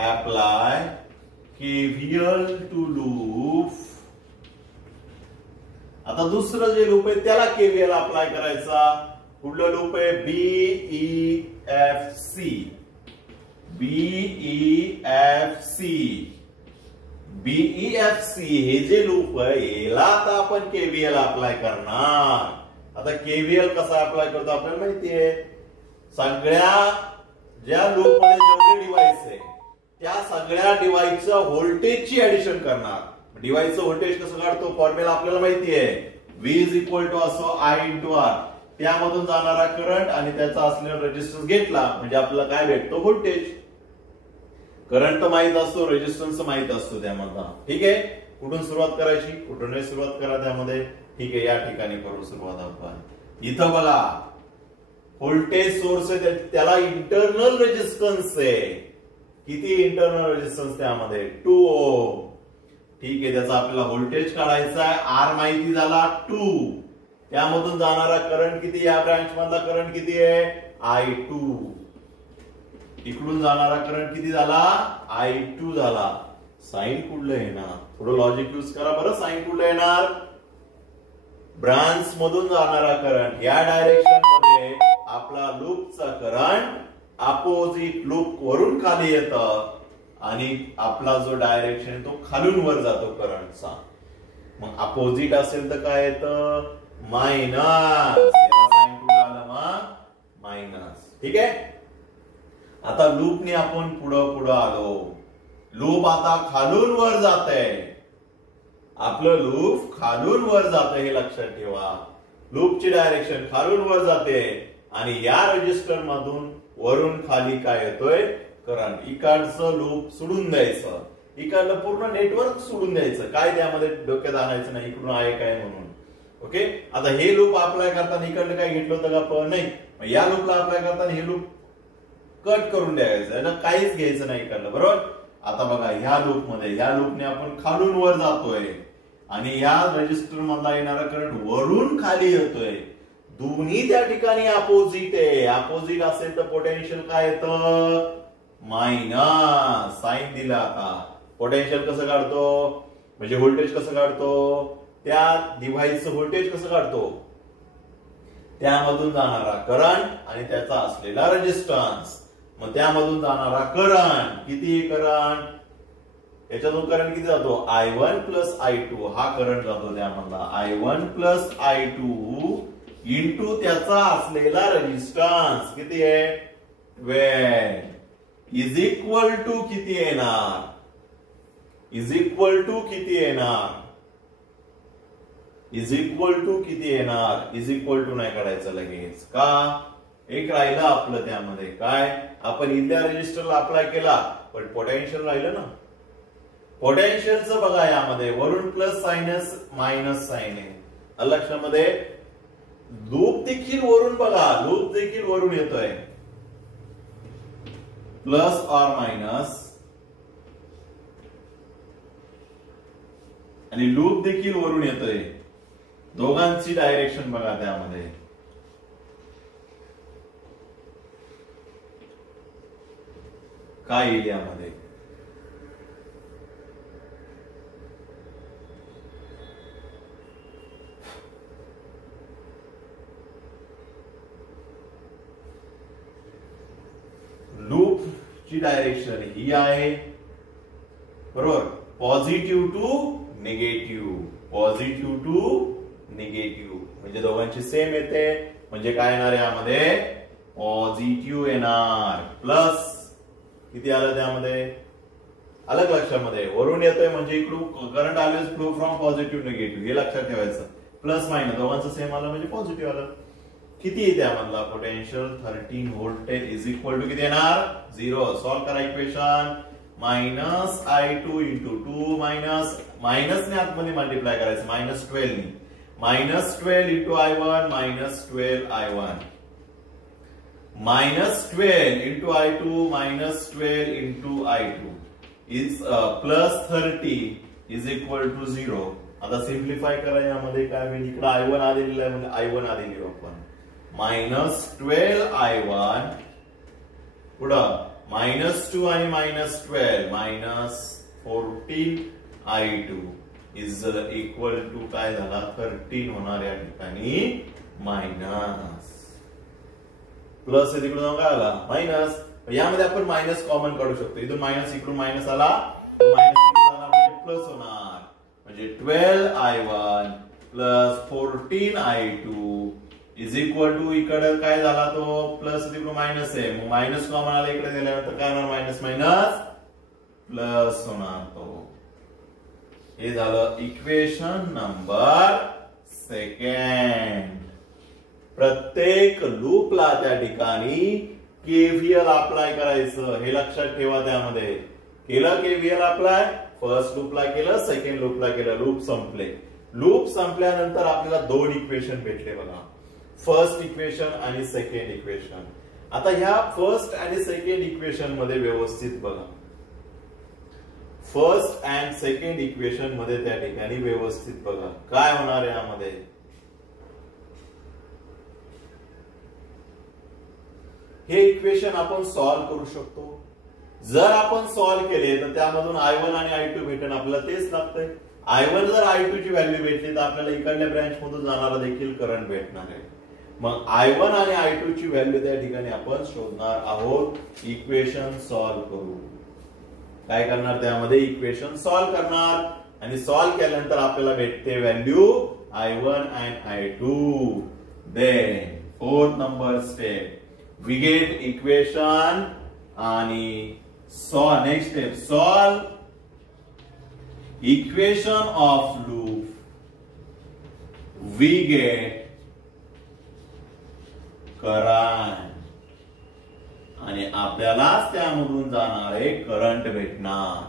apply KVL to loop. आता दुसरं जे लूप आहे त्याला केव्हीएल अप्लाय करायचा. कुठलं लूप आहे बीईएफसी हे जे लूप आहे याला आता आपण केव्हीएल अप्लाय करणार. आता केव्हीएल कसा अप्लाय करतो आपल्याला माहितीये, सगळ्या ज्या लूप मध्ये जेवढे डिव्हाइस आहे त्या सगळ्या डिव्हाइसच्या व्होल्टेजची ऍडिशन करणार. डिव्हाइसचं व्होल्टेज कसं काढतो फॉर्म्युला आपल्याला माहितीये, V इज इक्वल टू असो I इंटू R. त्यामधून जाणारा करंट आणि त्याचा असलेला रेजिस्टन्स घेतला म्हणजे आपल्याला काय भेटतो व्होल्टेज. करंट माहित असतो, रेजिस्टन्स माहित असतो त्यामधला. ठीक आहे, कुठून सुरुवात करायची, कुठूनही सुरुवात करा त्यामध्ये. ठीक आहे, या ठिकाणी करू सुरुवात आपण. इथं बघा व्होल्टेज सोर्स आहे त्याला इंटरनल रेजिस्टन्स आहे. किती इंटरनल रेजिस्टन्स त्यामध्ये 2 ओम. ठीक आहे, त्याचा आपल्याला व्होल्टेज काढायचा आहे. R माहिती झाला 2, त्यामधून जाणारा करंट किती, या ब्रांच मधला करंट किती आहे I2. इकडून जाणारा करंट किती झाला I2 झाला. साइन कुठलं येणार, थोडं लॉजिक यूज करा बरं. साइन कुठलं येणार, ब्रांच मधून जाणारा करंट या डायरेक्शन मध्ये आपला लूपचा करंट अपोजिट लूप वरून खाली येतं आणि आपला जो डायरेक्शन तो खालून वर जातो करंटचा. मग अपोजिट असेल तर काय येतं मायनस. याला साइन कुठलं आलं मग मायनस. ठीक आहे, आता लूपने आपण पुढं आलो. लूप आता खालून वर जात आहे. आपलं लूप खालून वर जात हे लक्षात ठेवा. लूपची डायरेक्शन खालून वर जाते आणि या रजिस्टर मधून वरून खाली काय येतोय करंट. इकडचं लूप सोडून द्यायचं, इकडलं पूर्ण नेटवर्क सोडून द्यायचं, काय त्यामध्ये डोक्यात आणायचं नाही इकडून आहे काय म्हणून. ओके. आता हे लूप अप्लाय करताना इकडलं काय घेतलं होतं का नाही. या लूपला अप्लाय करताना हे लूप कट करून द्यायचं, काहीच घ्यायचं नाही इकडलं. बरोबर. आता बघा ह्या लूपने आपण खालून वर जातोय आणि या रजिस्टर मधला येणारा करंट वरून खाली येतोय. दोन्ही त्या ठिकाणी अपोजिट आहे. अपोजिट असेल तर पोटेन्शियल काय येतं मायनस. साइन दिला. आता पोटेन्शियल कसं काढतो म्हणजे व्होल्टेज कसं काढतो, त्या डिव्हाइसचं व्होल्टेज कसं काढतो, त्यामधून जाणारा करंट आणि त्याचा असलेला रेजिस्टन्स. मग त्यामधून जाणारा करंट किती करंट, याच्यातून करंट किती जातो I1 प्लस I2 हा करंट जातो त्यामधला. I1 प्लस I2 इंटू त्याचा असलेला रेजिस्टन्स किती आहे 12 इज इक्वल टू किती येणार, इज इक्वल टू किती येणार, इज इक्वल टू किती येणार. इज इक्वल टू नाही काढायचं लगेच का, एक राहिलं आपलं त्यामध्ये काय, आपण इथल्या रेजिस्टरला अप्लाय केला पण पोटेन्शियल राहिलं ना. पोटेन्शियलचं बघा यामध्ये वरून प्लस सायनस मायनस साइन आहे लक्षामध्ये. लूप देखील वरून बघा, लूप देखील वरून येतोय प्लस ऑर मायनस आणि लूप देखील वरून येतोय. दोघांची डायरेक्शन बघा त्यामध्ये. काय येईल यामध्ये लूप ची डायरेक्शन ही आहे बरोबर. Positive to negative, positive to negative म्हणजे दोघांची सेम येते. म्हणजे काय येणार यामध्ये पॉझिटिव्ह येणार. प्लस किती आलं त्यामध्ये अलग लक्षामध्ये वरून येतोय म्हणजे इकडून current always flow from positive negative हे लक्षात ठेवायचं. प्लस मायनस दोघांचं सेम आलं म्हणजे पॉझिटिव्ह आलं. किती आहे त्यामधला potential 13 volt is equal to किती येणार 0. सॉल्व करा equation. Minus I2 into 2 minus minus ने आतमध्ये मल्टिप्लाय करायचं -12 ने. -12 into I1 -12 I1 -12 into I2 -12 into I2 is plus 30 is equal to 0. आता सिम्प्लिफाय करा यामध्ये काय होईल इकडे I1 आलेला आहे म्हणजे I1 आलेली आपण -12 I1 पुढं -2 आणि -12 -14 I2 is equal to काय झाला 13 होणार या ठिकाणी मायनस. प्लस तिकडून काय आला मायनस. यामध्ये आपण मायनस कॉमन काढू शकतो. इथून मायनस इकडून मायनस आला मायनस प्लस होणार म्हणजे 12 I1 plus 14 I2 is equal to इकडे काय झाला तो प्लस तिकडून मायनस आहे मग मायनस कॉमन आला इकडे गेल्यानंतर काय होणार मायनस मायनस प्लस होणार तो. हे झालं इक्वेशन नंबर 2. प्रत्येक लूपला त्या ठिकाणी केव्हीएल अप्लाय करायचं हे लक्षात ठेवा. त्यामध्ये केलं केव्हीएल अप्लाय, फर्स्ट लूपला केलं सेकंड लूपला केलं, लूप संपले. लूप संपल्यानंतर आपल्याला दोन इक्वेशन भेटले बघा, फर्स्ट इक्वेशन आणि सेकंड इक्वेशन. आता ह्या फर्स्ट आणि सेकंड इक्वेशन मध्ये व्यवस्थित बघा, फर्स्ट अँड सेकंड इक्वेशन मध्ये त्या ठिकाणी व्यवस्थित बघा काय होणार यामध्ये. हे इक्वेशन आपण सॉल्व्ह करू शकतो. जर आपण सॉल्व्ह केले तर त्यामधून I1 आणि I2 भेटेल आपल्याला तेच लागतंय. I1 जर I2 ची व्हॅल्यू भेटली तर आपल्याला इकडल्या ब्रँच मधून जाणारा देखील करंट भेटणार आहे. मग I1 आणि I2 ची व्हॅल्यू त्या ठिकाणी आपण शोधणार आहोत. इक्वेशन सॉल्व्ह करू. काय करणार त्यामध्ये इक्वेशन सॉल्व्ह करणार आणि सॉल्व्ह केल्यानंतर आपल्याला भेटते value I1 and I2. Then 4th number step we get equation आणि next step, solve equation of loop. We get current आणि आपल्यालाच त्यामधून जाणारे करंट भेटणार.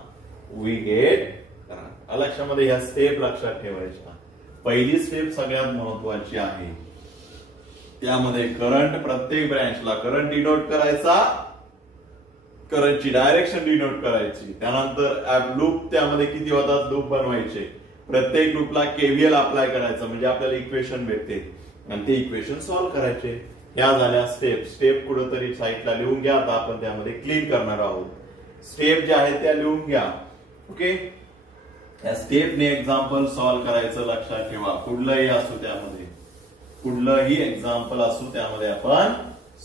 We get current. लक्षामध्ये ह्या स्टेप लक्षात ठेवायच्या. पहिली स्टेप सगळ्यात महत्वाची आहे. त्यामध्ये करंट, प्रत्येक ब्रँचला करंट डिनोट करायचा, करंटची डायरेक्शन डिनोट करायची. त्यानंतर लूप त्यामध्ये किती होतात लूप बनवायचे. प्रत्येक लूपला केव्हीएल अप्लाय करायचं म्हणजे आपल्याला इक्वेशन भेटते आणि ते इक्वेशन सॉल्व्ह करायचे. या झाल्या स्टेप. स्टेप कुठेतरी साईडला लिहून घ्या. आता आपण त्यामध्ये क्लीन करणार आहोत. स्टेप ज्या आहेत त्या लिहून घ्या. ओके. या स्टेपने एक्झाम्पल सॉल्व्ह करायचं लक्षात ठेवा. कुठलंही असू त्यामध्ये, कुठलंही एक्झाम्पल असू त्यामध्ये आपण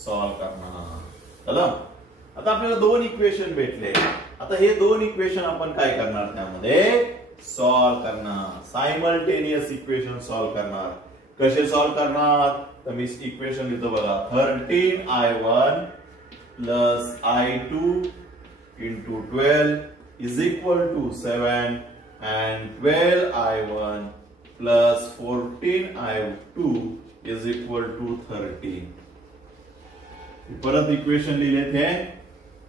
सॉल्व्ह करणार. चला, आता आपल्याला दोन इक्वेशन भेटले. आता हे दोन इक्वेशन आपण काय करणार त्यामध्ये सॉल्व्ह करणार. सायमल्टेनियस इक्वेशन सॉल्व्ह करणार. कसे सॉल्व्ह करणार तर मी इक्वेशन लिहितो बघा. 13i1 plus i2 into 12 is equal to 7 and 12i1 plus 14i2 is equal to 13. परत इक्वेशन लिहिले थे.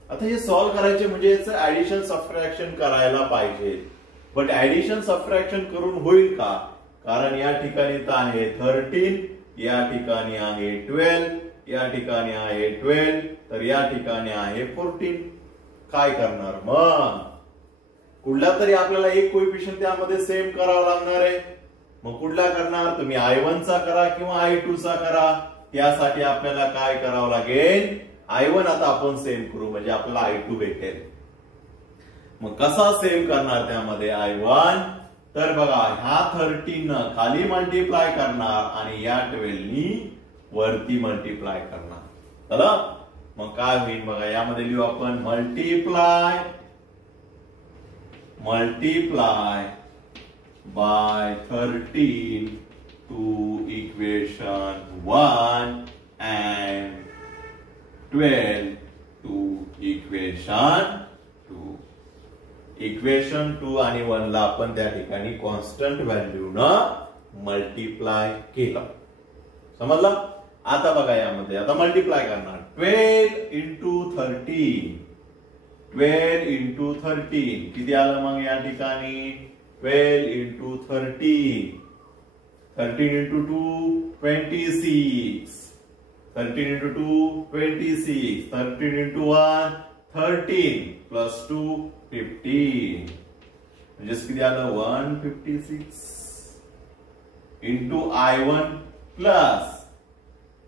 आता हे सॉल्व्ह करायचे म्हणजे याचं ऍडिशन सबट्रॅक्शन करायला पाहिजे. बट ऍडिशन सबट्रॅक्शन करून होईल का? कारण या ठिकाणी तर आहे 13, या ठिकाणी आहे 12, या ठिकाणी आहे 12, तर या ठिकाणी आहे 14. काय करणार मग? कुठला तरी आपल्याला एक कोएफिशियंट त्यामध्ये सेम करावा लागणार आहे. मग कुठला करणार? तुम्ही i1 चा करा किंवा i2 चा करा. त्यासाठी आपल्याला काय करावं लागेल? i1 आता आपण सेम करू म्हणजे आपल्याला i2 भेटेल. मग कसा सेम करणार त्यामध्ये i1? तर बघा, ह्या 13 खाली मल्टिप्लाय करणार आणि या 12 वरती मल्टिप्लाय करणार. चला, मग काय होईल बघा. यामध्ये लिहू आपण multiply by 13 to equation 1 and 12 to equation 2. Equation 2 आणि 1 ला आपण त्या ठिकाणी कॉन्स्टंट व्हॅल्यू न मल्टिप्लाय केलं. समजलं? आता बघा यामध्ये आता मल्टिप्लाय करणार. 12 इंटू 13, 12 इंटू 13 किती आलं मग या ठिकाणी? 12 into 13, 13 into 2 26, 13 into 2 26, 13 into 1 13 plus 2 15 म्हणजे किती आलं? 156 इंटू i1 प्लस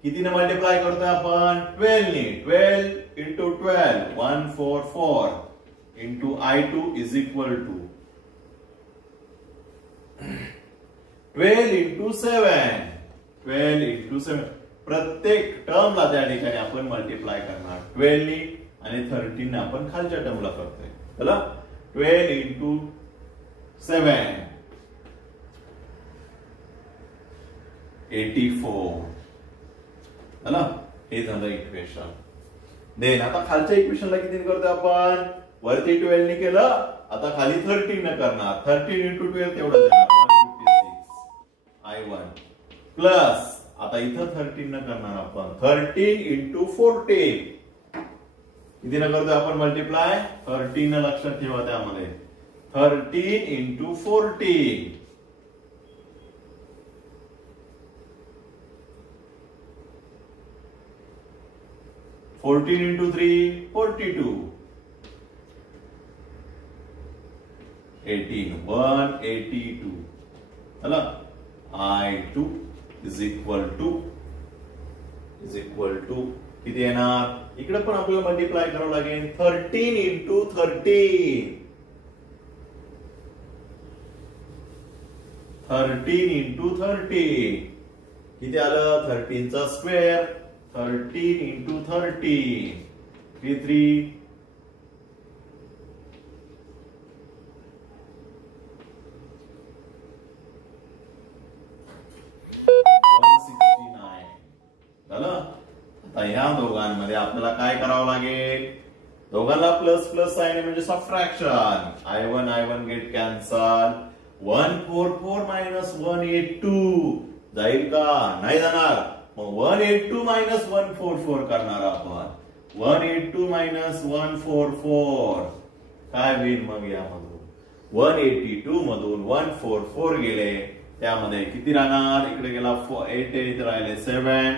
कितीने मल्टिप्लाय करतोय आपण? 12 ने. 12 into 12 144 into i2 is equal to 12 into 7, 12 into 7. प्रत्येक टर्मला त्या ठिकाणी आपण मल्टिप्लाय करणार 12 ने आणि 13 ने आपण खालच्या टर्मला करतोय. चला, 12 इंटू 7 84. चला, हे झालं इक्वेशन. देन आता खालच्या इक्वेशनला किती करतोय आपण? वरती 12 ने केलं, आता खाली 13 ने करणार. 13 इंटू 12 तेवढं देणार 156 i1 प्लस आता इथं 13 ने करणार आपण 13 इंटू 14 किती न करतोय आपण मल्टिप्लाय? 13 न लक्षात ठेवा. त्यामध्ये 13 इंटू 14 14 इंटू 3 42 18 182. चला, i2 इज इक्वल टू किती येणार? इकडे पण आपल्याला मल्टिप्लाय करावं लागेल. 13 इंटू 13, 13 इंटू 13 किती आलं? 13 चा स्क्वेअर. 13 इंटू 13 3 169 झालं. आता ह्या दोघांमध्ये आपल्याला काय करावं लागेल? दोघांना प्लस प्लस साइन आहे म्हणजे subtraction. I1 get cancel. 144 minus 182 जाईल का? नाही जाणार. मग 182 मायनस 144 करणार आपण. 182 मायनस 144 काय होईल मग यामधून? 182 मधून 144 गेले, त्यामध्ये किती राहणार? इकडे गेला 8, इथे राहिले 7,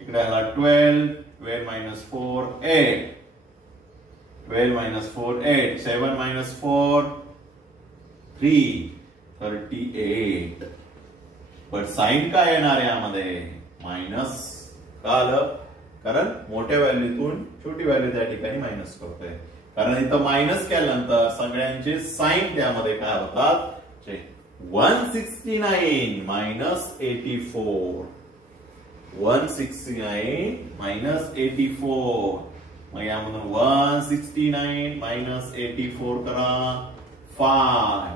इकडे आला 12, 12 मायनस 4 8, 12 मायनस 4 8, 7 मायनस 4 3, 38. पण साइन काय येणार यामध्ये? मायनस. का आलं? कारण मोठ्या व्हॅल्यूतून छोटी व्हॅल्यू त्या ठिकाणी मायनस करतोय. कारण इथं मायनस केल्यानंतर सगळ्यांचे साइन त्यामध्ये काय होतात? 169 मायनस 84, 169 मायनस 84. मग यामधून 169 मायनस 84 करा. 5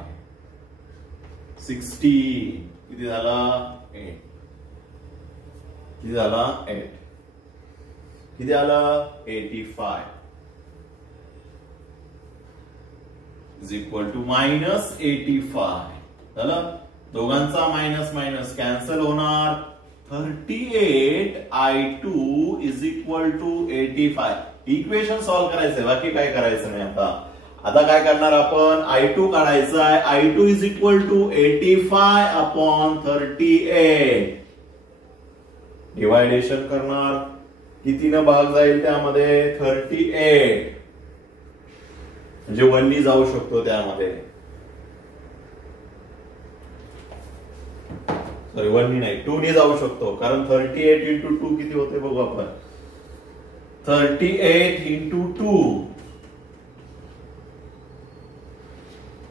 16 किती झाला? 8. किती झाला? 8. किती आलं? 85 इज इक्वल टू मायनस 85 झालं. दोघांचा मायनस मायनस कॅन्सल होणार. 38I2 is equal to 85. Equation solve करायचंय, बाकी काय करायचं नाही. आता काय करणार आपण? I2 काढायचा आहे. I2 is equal to 85 upon 38. डिवायडेशन करणार. कितीनं भाग जाईल त्यामध्ये? 38. म्हणजे 1 जाऊ शकतो त्यामध्ये. सॉरी 1 नाही 2 जाऊ शकतो, कारण 38 इंटू 2 किती होते बघू आपण. 38 इंटू 2,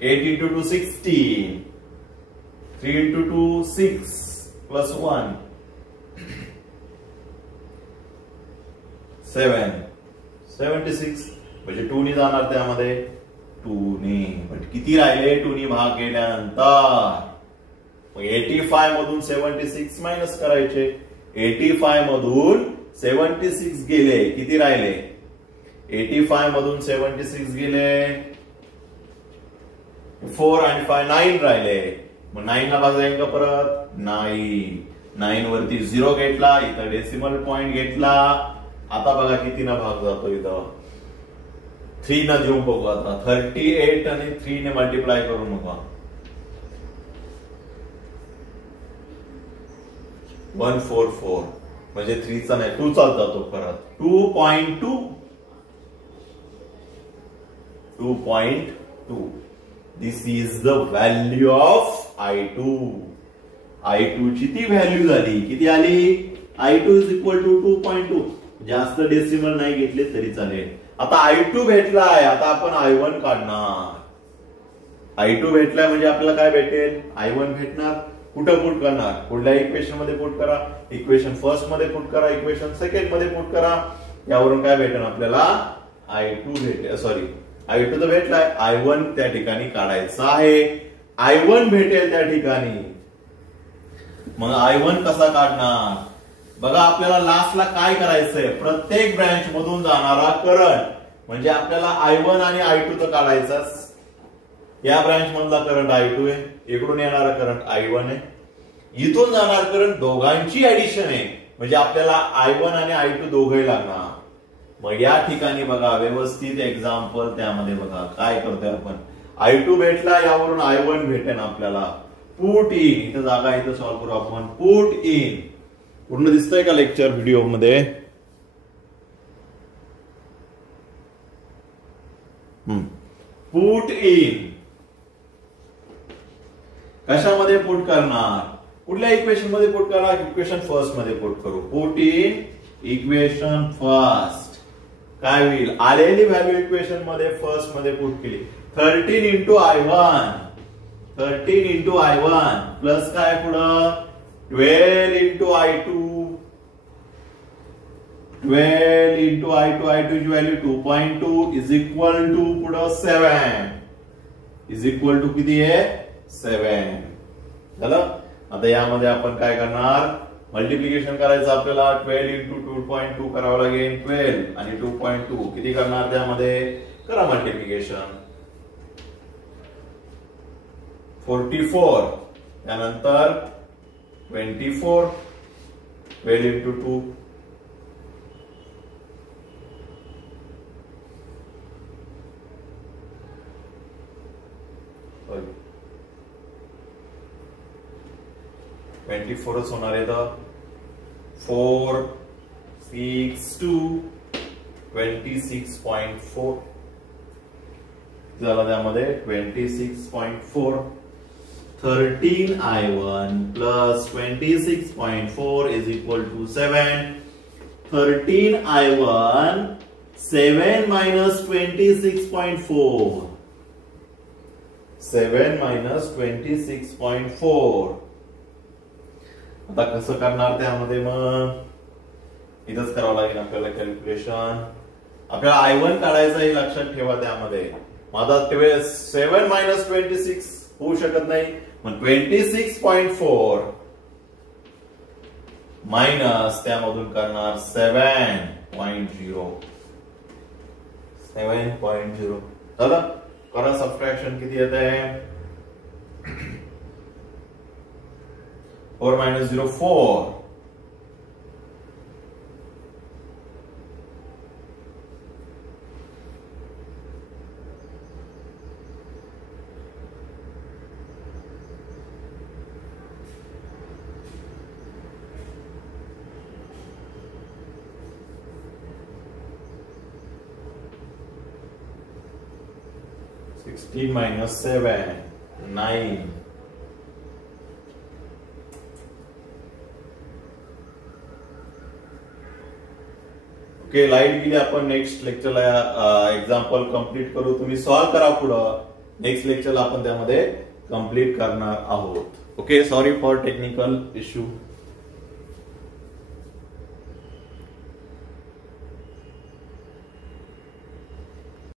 8 इंटू 2 16, 3 इंटू 2 6 प्लस 1 7, 76. म्हणजे 2 जाणार त्यामध्ये. 2 पण किती राहिले? 2 भाग गेल्यानंतर 85 मधून 76 मायनस करायचे. 85 मधून 76 गेले, किती राहिले? 85 मधून 76 गेले 4 आणि 5 9 राहिले. मग 9 ला भाग जाईल का परत? 9 वरती 0 घेतला, इथं डेसिमल पॉइंट घेतला. आता बघा किती ना भाग जातो इथं. 3 ना देऊन बघू आता. 38 आणि 3 ने मल्टिप्लाय करून बघा. 144 म्हणजे 3 चा नाही 2 चालता तो परत. 2.2 2.2. This is the value of I2. I2 ची ती व्हॅल्यू झाली. किती आली? I2 is equal to 2.2. जास्त डेसिमल नाही घेतले तरी चालेल. आता I2 भेटलाय, आता आपण I1 काढणार. I2 भेटलाय म्हणजे आपल्याला काय भेटेल? I1 भेटणार. कुठं पुट करणार? कुठल्या इक्वेशन मध्ये पुट करा? इक्वेशन फर्स्ट मध्ये पुट करा, इक्वेशन सेकंड मध्ये पुट करा. यावरून काय भेटेल आपल्याला? I2 भेटेल. सॉरी I2 तर भेटलाय, I1 त्या ठिकाणी काढायचं आहे. I1 भेटेल त्या ठिकाणी. मग I1 कसा काढणार? बघा आपल्याला लास्टला काय करायचंय? प्रत्येक ब्रँच मधून जाणारा करंट म्हणजे आपल्याला I1 आणि I2 तर काढायचाच. या ब्रँच मधला करंट I2 आहे, इकडून येणारा करंट I1 आहे. इथून जाणार करंट दोघांची ऍडिशन आहे म्हणजे आपल्याला I1 आणि I2 दोघे लागणार. मग या ठिकाणी बघा व्यवस्थित एक्झाम्पल त्यामध्ये बघा काय करतोय आपण. I2 भेटला, यावरून I1 भेटेन आपल्याला. पुट इन, इथं जागा इथं सॉल्व्ह करू आपण. पुट इन पूर्ण दिसतंय का लेक्चर व्हिडिओ मध्ये? पुट इन कशामध्ये पुट करणार? कुठल्या इक्वेशन मध्ये पुट करणार? इक्वेशन फर्स्ट मध्ये पुट करू. Put in equation first. काय होईल? आलेली व्हॅल्यू इक्वेशन मध्ये फर्स्ट मध्ये पुट केली. 13 into I1, 13 into I1 plus काय पुढं 12 into I2, 12 into I2, I2 ची व्हॅल्यू 2.2 इज इक्वल टू पुढं 7 इज इक्वल टू किती आहे? 7 झालं. आता यामध्ये आपण काय करणार? मल्टिप्लिकेशन करायचं आपल्याला 12 इंटू 2.2 करावं लागेल 12 आणि 2.2 किती करणार त्यामध्ये करा मल्टिप्लिकेशन 44 त्यानंतर 24 12 इंटू 2 24च होणार आहे तर 4 6 2 26.4 झाला त्यामध्ये 26.4 13i1 plus 26.4 is equal to 7 13i1 7 minus 26.4 7 minus 26.4 आता कसं करणार त्यामध्ये मग इथंच करावं लागेल आपल्याला कॅल्क्युलेशन आपल्याला i1 काढायचं हे लक्षात ठेवा त्यामध्ये माझा 7 मायनस 26 होऊ शकत नाही मग 26.4 मायनस त्यामधून करणार 7.0 दादा करा सबट्रॅक्शन किती येत आहे 4 minus 0 4 16 minus 7 9 ओके लाईट गेली आपण नेक्स्ट लेक्चरला एक्झाम्पल कंप्लीट करू तुम्ही सॉल्व्ह करा पुढं नेक्स्ट लेक्चरला आपण त्यामध्ये कंप्लीट करणार आहोत okay sorry for technical issue